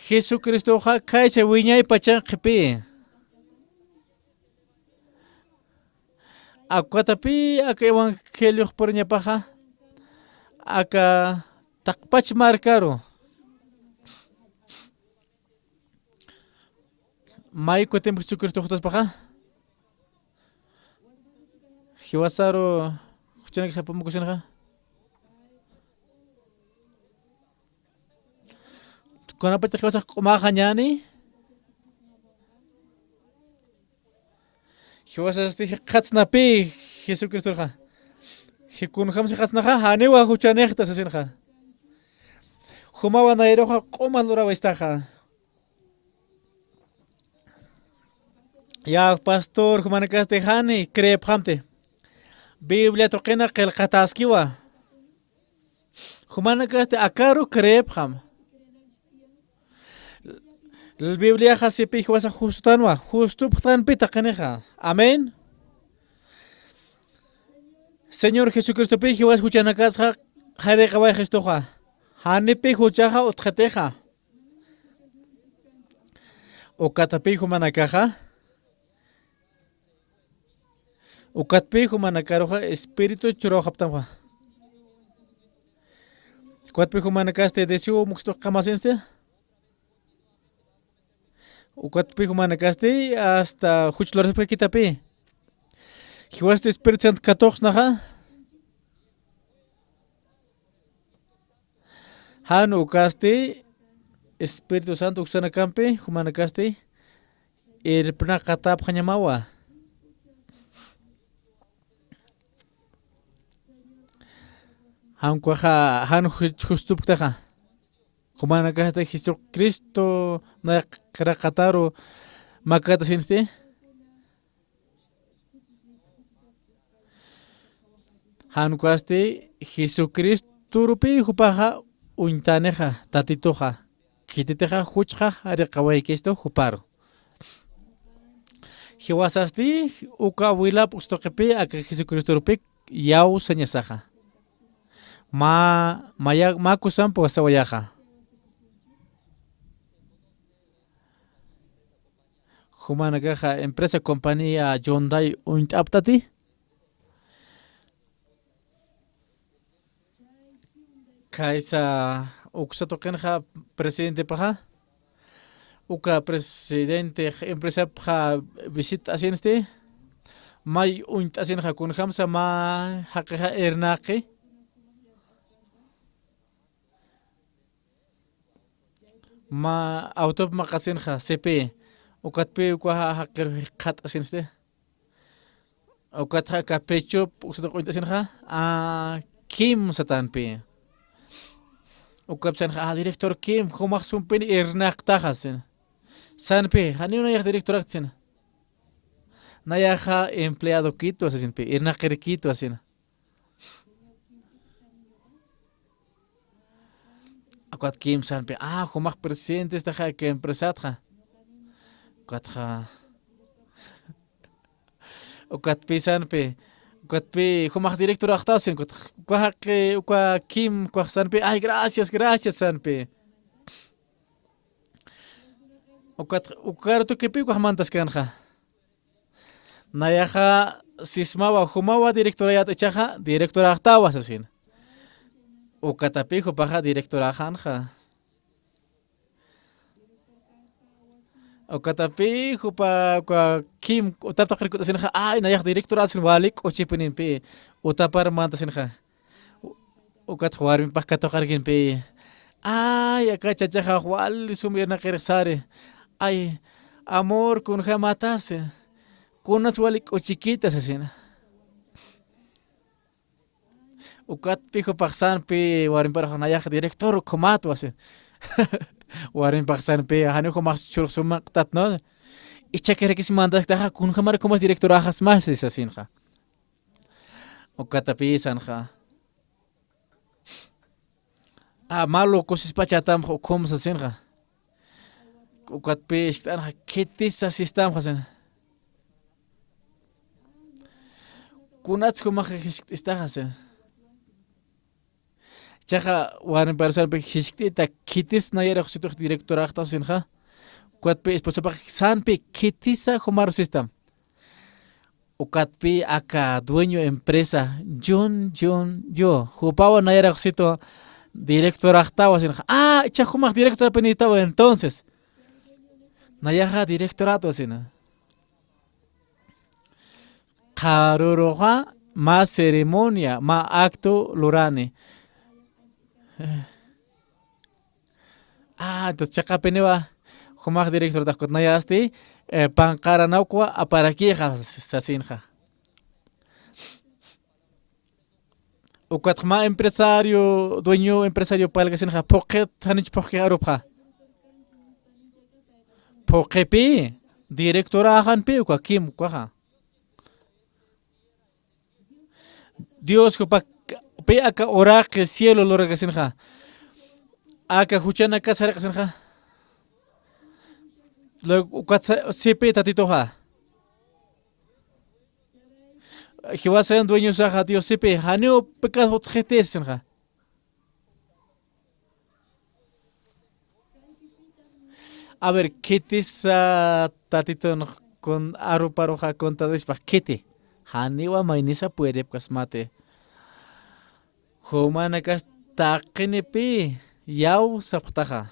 Jesucristo ja kaisa viñay pachan qipi akwatapi aka evangelio porña paja aka taqpach marcaro may kutim Jesucristo jotas paja hiwasaro huchana qapamo kusinja Kona pati khiwasa qumaqañani khiwasa sti qatsnapi Jesucristo ja hikun khamsi qatsnaja hanewa huchanejta sasinja humawa nairoja quma lura waistaja ya pastor humanakaste hani crephamte Biblia toqena qelqataskiwa humanakaste akaru crepham La Biblia hasipi huasa justanwa, justo ptan pita kaneja. Amén. Señor Jesucristo pi huas huchanakasja hare qaway gestoja. Hanipi huchaja utjateja. Ukatapi humanakaja. Ukatpi humanakaroja espíritu churojaptamja. Kuatpi humanakaste desio muxto kamasenste. Ukatpi humanakaste hasta huchlores pe kitapi. Hiwaste Espíritu Santo katoxnaja. Han ukaste Espíritu Santo uksanakampe humanakaste irpna katap hanyamawa. Han kwaja han hustuptaja. Humanakaste Jesucristo na krakataro makata sinste. Han kwaste Jesucristo rupi hupaja untaneja tatitoja. Kititeja huchja are kawai kesto huparo. Hiwasasti uka wila pustokepi aka Jesucristo rupi yau sanyasaja. Ma kusan po sawayaja. Humanakaja empresa compañía Hyundai untaptati. Kaisa uksatokenja presidente paja. Uka presidente empresa paja visita asienste. may untasin ha kun hamsa ma haqiqa ernaqi ma autop maqasin ha sepe ukatpe ukwa haqir qat asinste ukatha ka pechop usdo untasin ha kim satanpe ukapsan ha director kim khumaxsum pen ernaqtahasin sanpe hani una yak director aktin nayaja empleado quito asin pe ernaqir quito asin akwat kim sanpe khumaq presidente esta ha que empresatja kwatja ukat pisanpe ukatpe khumaq director aktasin kwahaqe ukwa kim kwah sanpe gracias sanpe ukar tu kepi kwah mantas kanja nayaja sismawa humawa directorayat echaja director aktawas asin ukatapi hupaja director ajanja ukatapi hupa kwa kim utapta qirkut asinja nayaj director asin walik ochipinin pe utapar mantasinja ukat juarmin pa katoqarkin pe aka chachaja wali sumirna qirsare amor kunja matase kunas walik o chiquitas asina ukat pijo paksan pe warin para nayaj director komato asin warin paksan pe hani ko mas chursumak tat no ichakere kis mandas ta kun khamar ko mas director ajas mas asin kha ukat pi sanja malo kosis pachatam kom asin kha ukat pe istan ketis asistam khasen kunats kuma istahasen chaja warin persona pe hiskita kitis nayera xito director aktasin ja kuatpe esposa pa sanpe kitisa humar system ukatpe aka dueño empresa yo hupawa nayera xito director aktawasin ja cha humak director penitawa entonces nayaja directorato asina Karuroja más ceremonia, más acto lurane. Entonces chakapenewa humak director da kotnayasti pankara naukwa aparaquija sasinja. Ukatma empresario, dueño empresario palgasinja, pocket hanich pocket arupa. Pokepi, directora hanpi ukakim kwaha. Dios pe aka oraque cielo lo regasinja aka huchana casa regasinja lo ukatsa sepe tatitoja jiwasan dueño saja Dios sepe haneo pecado jetesenja a ver ketis tatito con aruparoja conta despa kete Haniwa mainisa puede mate. Humanakas taqinepi yaw saptaja.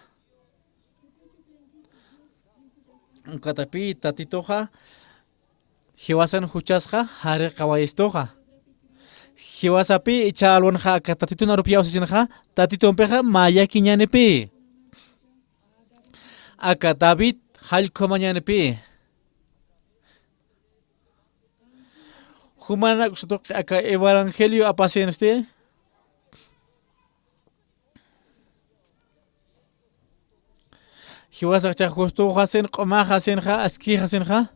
Katapi tatitoja hiwasan huchasja hare kawayestoja. Hiwasapi ichalonja katatito narupiao sisinja tatitompeja maya kiñanepi. Aka David halkomañanepi. Humana aka evangelio apasen este hiwasa cha justo hasen qoma hasen ha aski hasen ha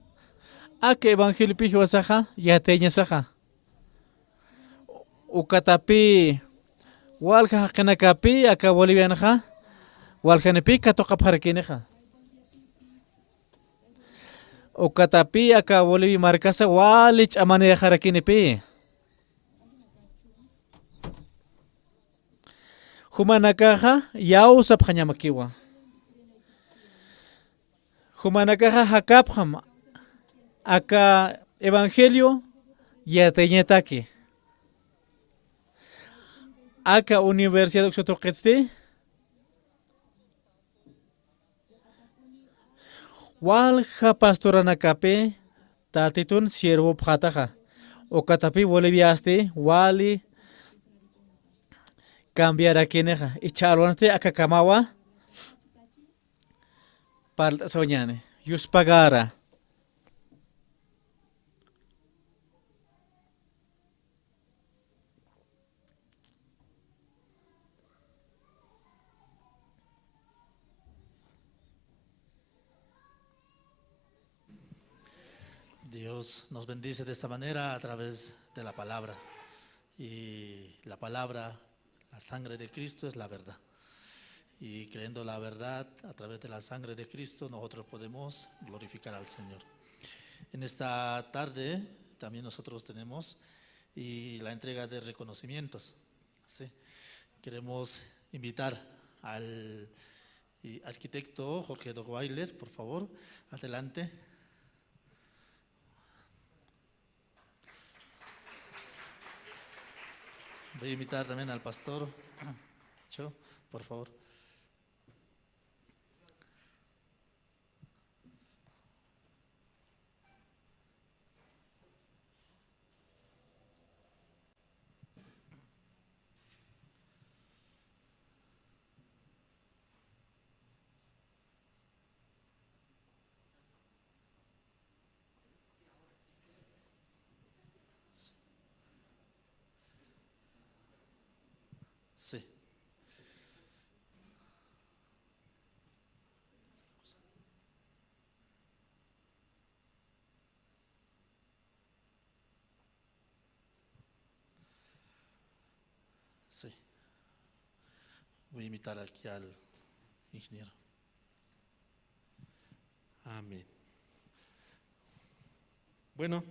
aka evangelio pi hiwasa ha ya teña saja ukatapi walka qanakapi aka boliviana ha walka nepi katoqa parkene ha ukatapi aka Bolivia marcasa walich amane jarakinepi humanakaja yaw sapjañamakiwa humanakaja hakapjam aka evangelio yateñetaki aka universidad uxotoqetste walja pastorana kape tatitun siervo pjataja. Okatapi Boliviaste, wali cambiar a quieneja. Y charwanste akakamawa. Palta soñane. Yuspagara. Dios nos bendice de esta manera a través de la palabra. Y la palabra, la sangre de Cristo es la verdad. Y creyendo la verdad a través de la sangre de Cristo, nosotros podemos glorificar al Señor. En esta tarde también nosotros tenemos la entrega de reconocimientos. ¿Sí? Queremos invitar al arquitecto Jorge Dogweiler, por favor, adelante. Voy a invitar también al pastor, por favor. Sí. Sí. Voy a invitar aquí al ingeniero. Amén. Bueno,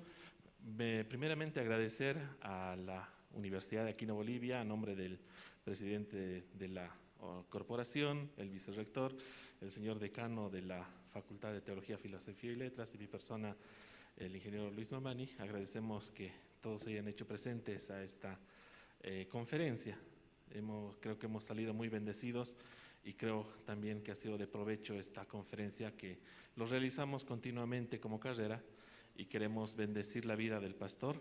primeramente agradecer a la Universidad de Aquino Bolivia, a nombre del presidente de la corporación, el vicerrector, el señor decano de la Facultad de Teología, Filosofía y Letras y mi persona, el ingeniero Luis Mamani. Agradecemos que todos se hayan hecho presentes a esta conferencia. Creo que hemos salido muy bendecidos y creo también que ha sido de provecho esta conferencia, que lo realizamos continuamente como carrera y queremos bendecir la vida del pastor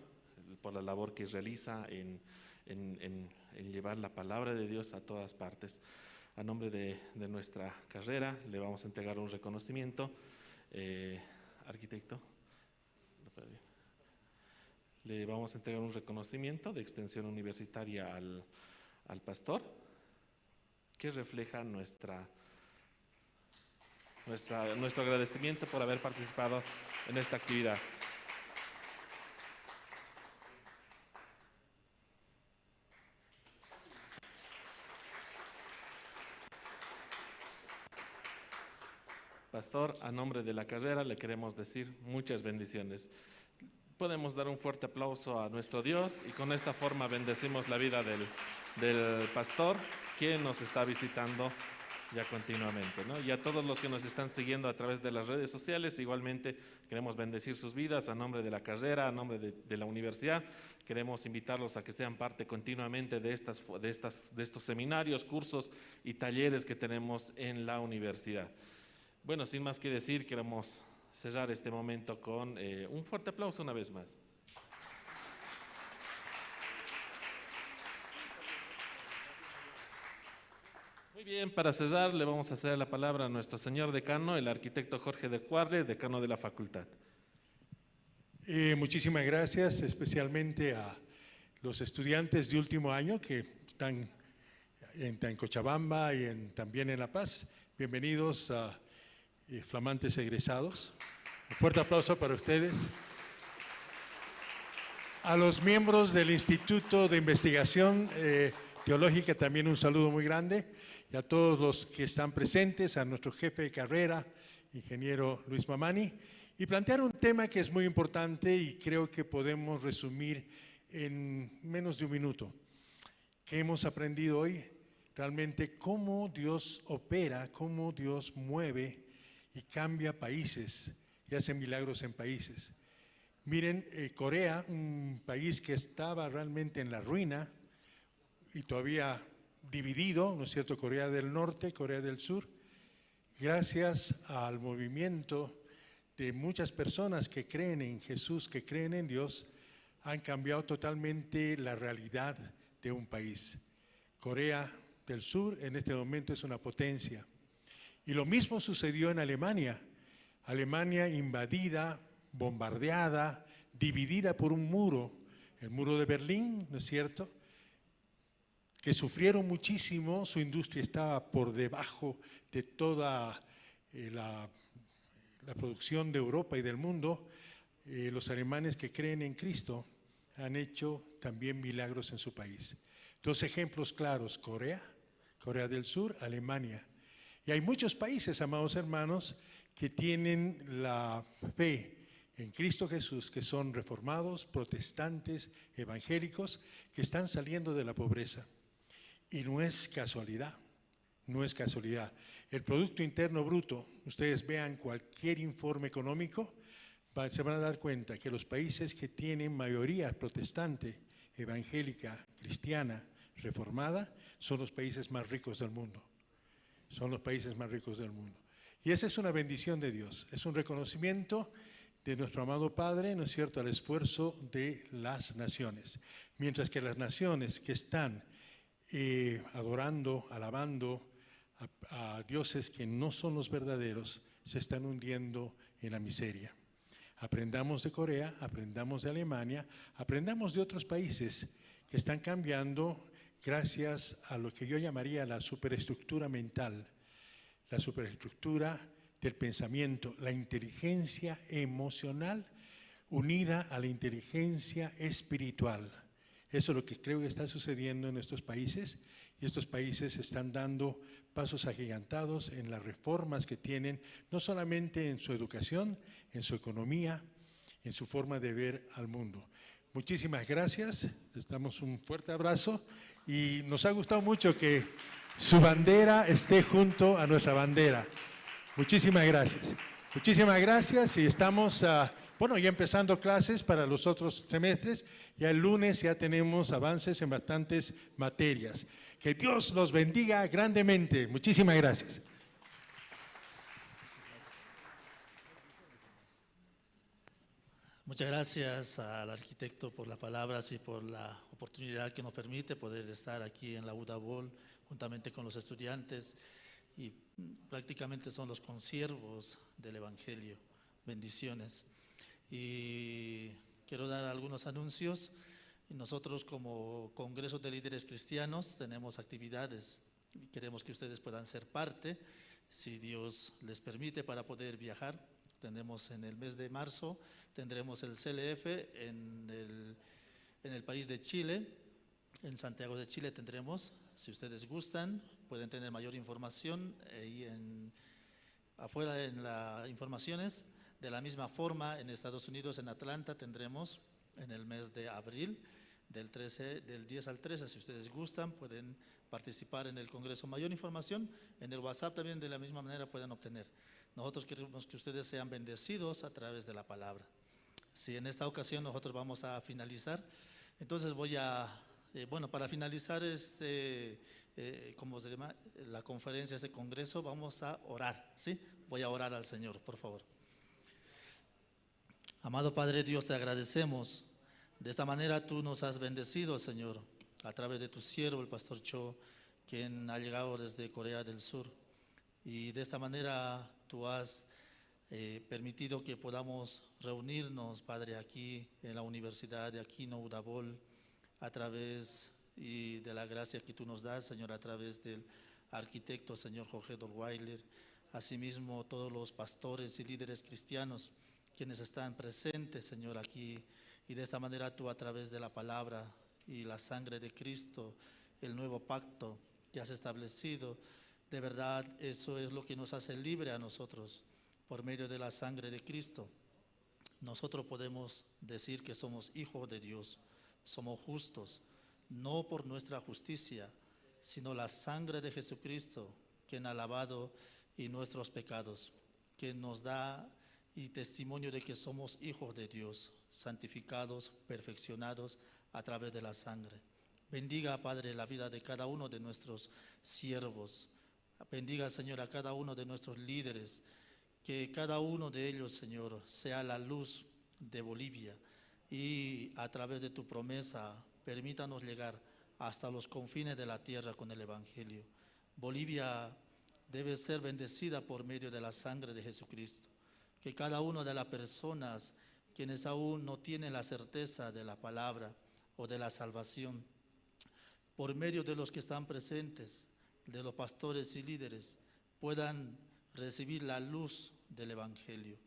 por la labor que realiza en llevar la palabra de Dios a todas partes. A nombre de nuestra carrera le vamos a entregar un reconocimiento. Arquitecto, le vamos a entregar un reconocimiento de extensión universitaria al pastor, que refleja nuestro agradecimiento por haber participado en esta actividad. Pastor, a nombre de la carrera le queremos decir muchas bendiciones. Podemos dar un fuerte aplauso a nuestro Dios y con esta forma bendecimos la vida del pastor que nos está visitando ya continuamente, ¿no? Y a todos los que nos están siguiendo a través de las redes sociales, igualmente queremos bendecir sus vidas a nombre de la carrera, a nombre de la universidad. Queremos invitarlos a que sean parte continuamente de estos seminarios, cursos y talleres que tenemos en la universidad. Bueno, sin más que decir, queremos cerrar este momento con un fuerte aplauso una vez más. Muy bien, para cerrar le vamos a ceder la palabra a nuestro señor decano, el arquitecto Jorge Dogweiler, decano de la facultad. Muchísimas gracias, especialmente a los estudiantes de último año que están en Cochabamba y también en La Paz. Bienvenidos a flamantes egresados. Un fuerte aplauso para ustedes. A los miembros del Instituto de Investigación Teológica también un saludo muy grande, y a todos los que están presentes, a nuestro jefe de carrera, ingeniero Luis Mamani, y plantear un tema que es muy importante y creo que podemos resumir en menos de un minuto. ¿Qué hemos aprendido hoy? Realmente cómo Dios opera, cómo Dios mueve y cambia países y hace milagros en países. Miren, Corea, un país que estaba realmente en la ruina y todavía dividido, ¿no es cierto?, Corea del Norte, Corea del Sur, gracias al movimiento de muchas personas que creen en Jesús, que creen en Dios, han cambiado totalmente la realidad de un país. Corea del Sur en este momento es una potencia. Y lo mismo sucedió en Alemania. Alemania invadida, bombardeada, dividida por un muro, el muro de Berlín, ¿no es cierto?, que sufrieron muchísimo, su industria estaba por debajo de toda la producción de Europa y del mundo. Los alemanes que creen en Cristo han hecho también milagros en su país. Dos ejemplos claros: Corea del Sur, Alemania. Y hay muchos países, amados hermanos, que tienen la fe en Cristo Jesús, que son reformados, protestantes, evangélicos, que están saliendo de la pobreza. Y no es casualidad, no es casualidad. El Producto Interno Bruto, ustedes vean cualquier informe económico, se van a dar cuenta que los países que tienen mayoría protestante, evangélica, cristiana, reformada, son los países más ricos del mundo. Son los países más ricos del mundo. Y esa es una bendición de Dios, es un reconocimiento de nuestro amado Padre, ¿no es cierto?, al esfuerzo de las naciones. Mientras que las naciones que están adorando, alabando a dioses que no son los verdaderos, se están hundiendo en la miseria. Aprendamos de Corea, aprendamos de Alemania, aprendamos de otros países que están cambiando gracias a lo que yo llamaría la superestructura mental, la superestructura del pensamiento, la inteligencia emocional unida a la inteligencia espiritual. Eso es lo que creo que está sucediendo en estos países, y estos países están dando pasos agigantados en las reformas que tienen, no solamente en su educación, en su economía, en su forma de ver al mundo. Muchísimas gracias, les damos un fuerte abrazo y nos ha gustado mucho que su bandera esté junto a nuestra bandera. Muchísimas gracias. Muchísimas gracias y estamos bueno, ya empezando clases para los otros semestres. Ya el lunes ya tenemos avances en bastantes materias. Que Dios los bendiga grandemente. Muchísimas gracias. Muchas gracias al arquitecto por las palabras y por la oportunidad que nos permite poder estar aquí en la UDABOL juntamente con los estudiantes, y prácticamente son los consiervos del Evangelio. Bendiciones. Y quiero dar algunos anuncios. Nosotros como Congreso de Líderes Cristianos tenemos actividades y queremos que ustedes puedan ser parte, si Dios les permite, para poder viajar. Tenemos en el mes de marzo, tendremos el CLF en el país de Chile, en Santiago de Chile tendremos. Si ustedes gustan, pueden tener mayor información ahí afuera en las informaciones. De la misma forma, en Estados Unidos, en Atlanta, tendremos en el mes de abril, del 10 al 13, si ustedes gustan, pueden participar en el Congreso. Mayor información en el WhatsApp también de la misma manera pueden obtener. Nosotros queremos que ustedes sean bendecidos a través de la palabra. Si en esta ocasión nosotros vamos a finalizar, entonces voy a, para finalizar ¿cómo se llama? La conferencia, este congreso, vamos a orar, ¿sí? Voy a orar al Señor, por favor. Amado Padre Dios, te agradecemos. De esta manera tú nos has bendecido, Señor, a través de tu siervo, el pastor Cho, quien ha llegado desde Corea del Sur. Y de esta manera tú has permitido que podamos reunirnos, Padre, aquí en la Universidad de Aquino UDABOL, a través de la gracia que tú nos das, Señor, a través del arquitecto, Señor Jorge Dolweiler, asimismo todos los pastores y líderes cristianos quienes están presentes, Señor, aquí. Y de esta manera tú, a través de la palabra y la sangre de Cristo, el nuevo pacto que has establecido, de verdad eso es lo que nos hace libre a nosotros. Por medio de la sangre de Cristo, nosotros podemos decir que somos hijos de Dios, somos justos, no por nuestra justicia, sino la sangre de Jesucristo, quien ha lavado y nuestros pecados, que nos da y testimonio de que somos hijos de Dios, santificados, perfeccionados a través de la sangre. Bendiga, Padre, la vida de cada uno de nuestros siervos. Bendiga, Señor, a cada uno de nuestros líderes, que cada uno de ellos, Señor, sea la luz de Bolivia y a través de tu promesa, permítanos llegar hasta los confines de la tierra con el Evangelio. Bolivia debe ser bendecida por medio de la sangre de Jesucristo. Que cada una de las personas quienes aún no tienen la certeza de la palabra o de la salvación, por medio de los que están presentes, de los pastores y líderes, puedan recibir la luz del Evangelio.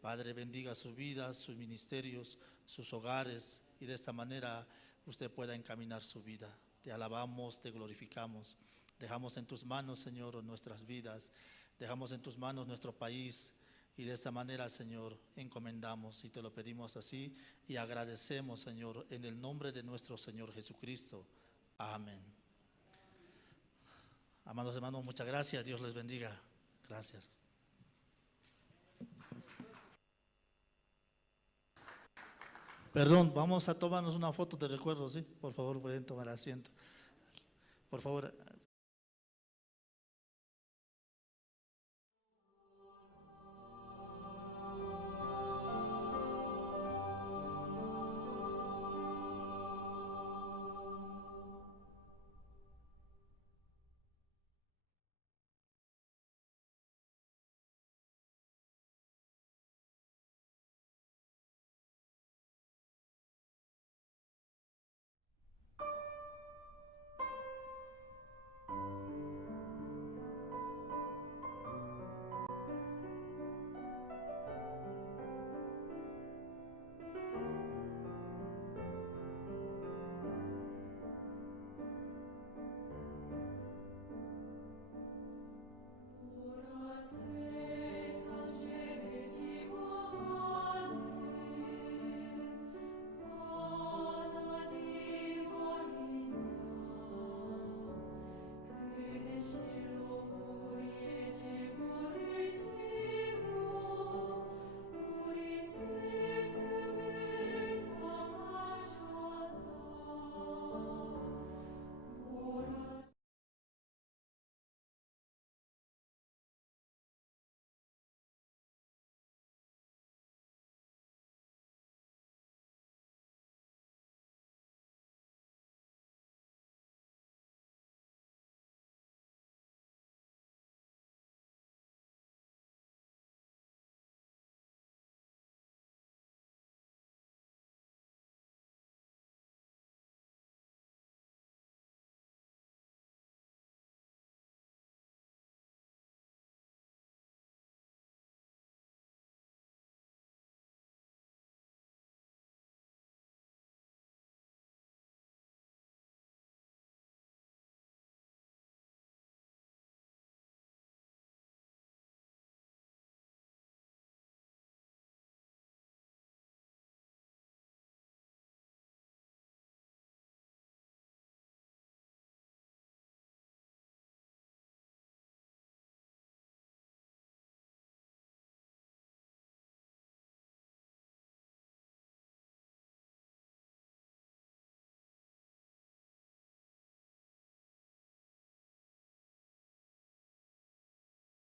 Padre, bendiga sus vidas, sus ministerios, sus hogares, y de esta manera usted pueda encaminar su vida. Te alabamos, te glorificamos. Dejamos en tus manos, Señor, nuestras vidas. Dejamos en tus manos nuestro país. Y de esta manera, Señor, encomendamos y te lo pedimos así y agradecemos, Señor, en el nombre de nuestro Señor Jesucristo. Amén. Amados hermanos, muchas gracias. Dios les bendiga. Gracias. Perdón, vamos a tomarnos una foto de recuerdo, ¿sí? Por favor, pueden tomar asiento. Por favor.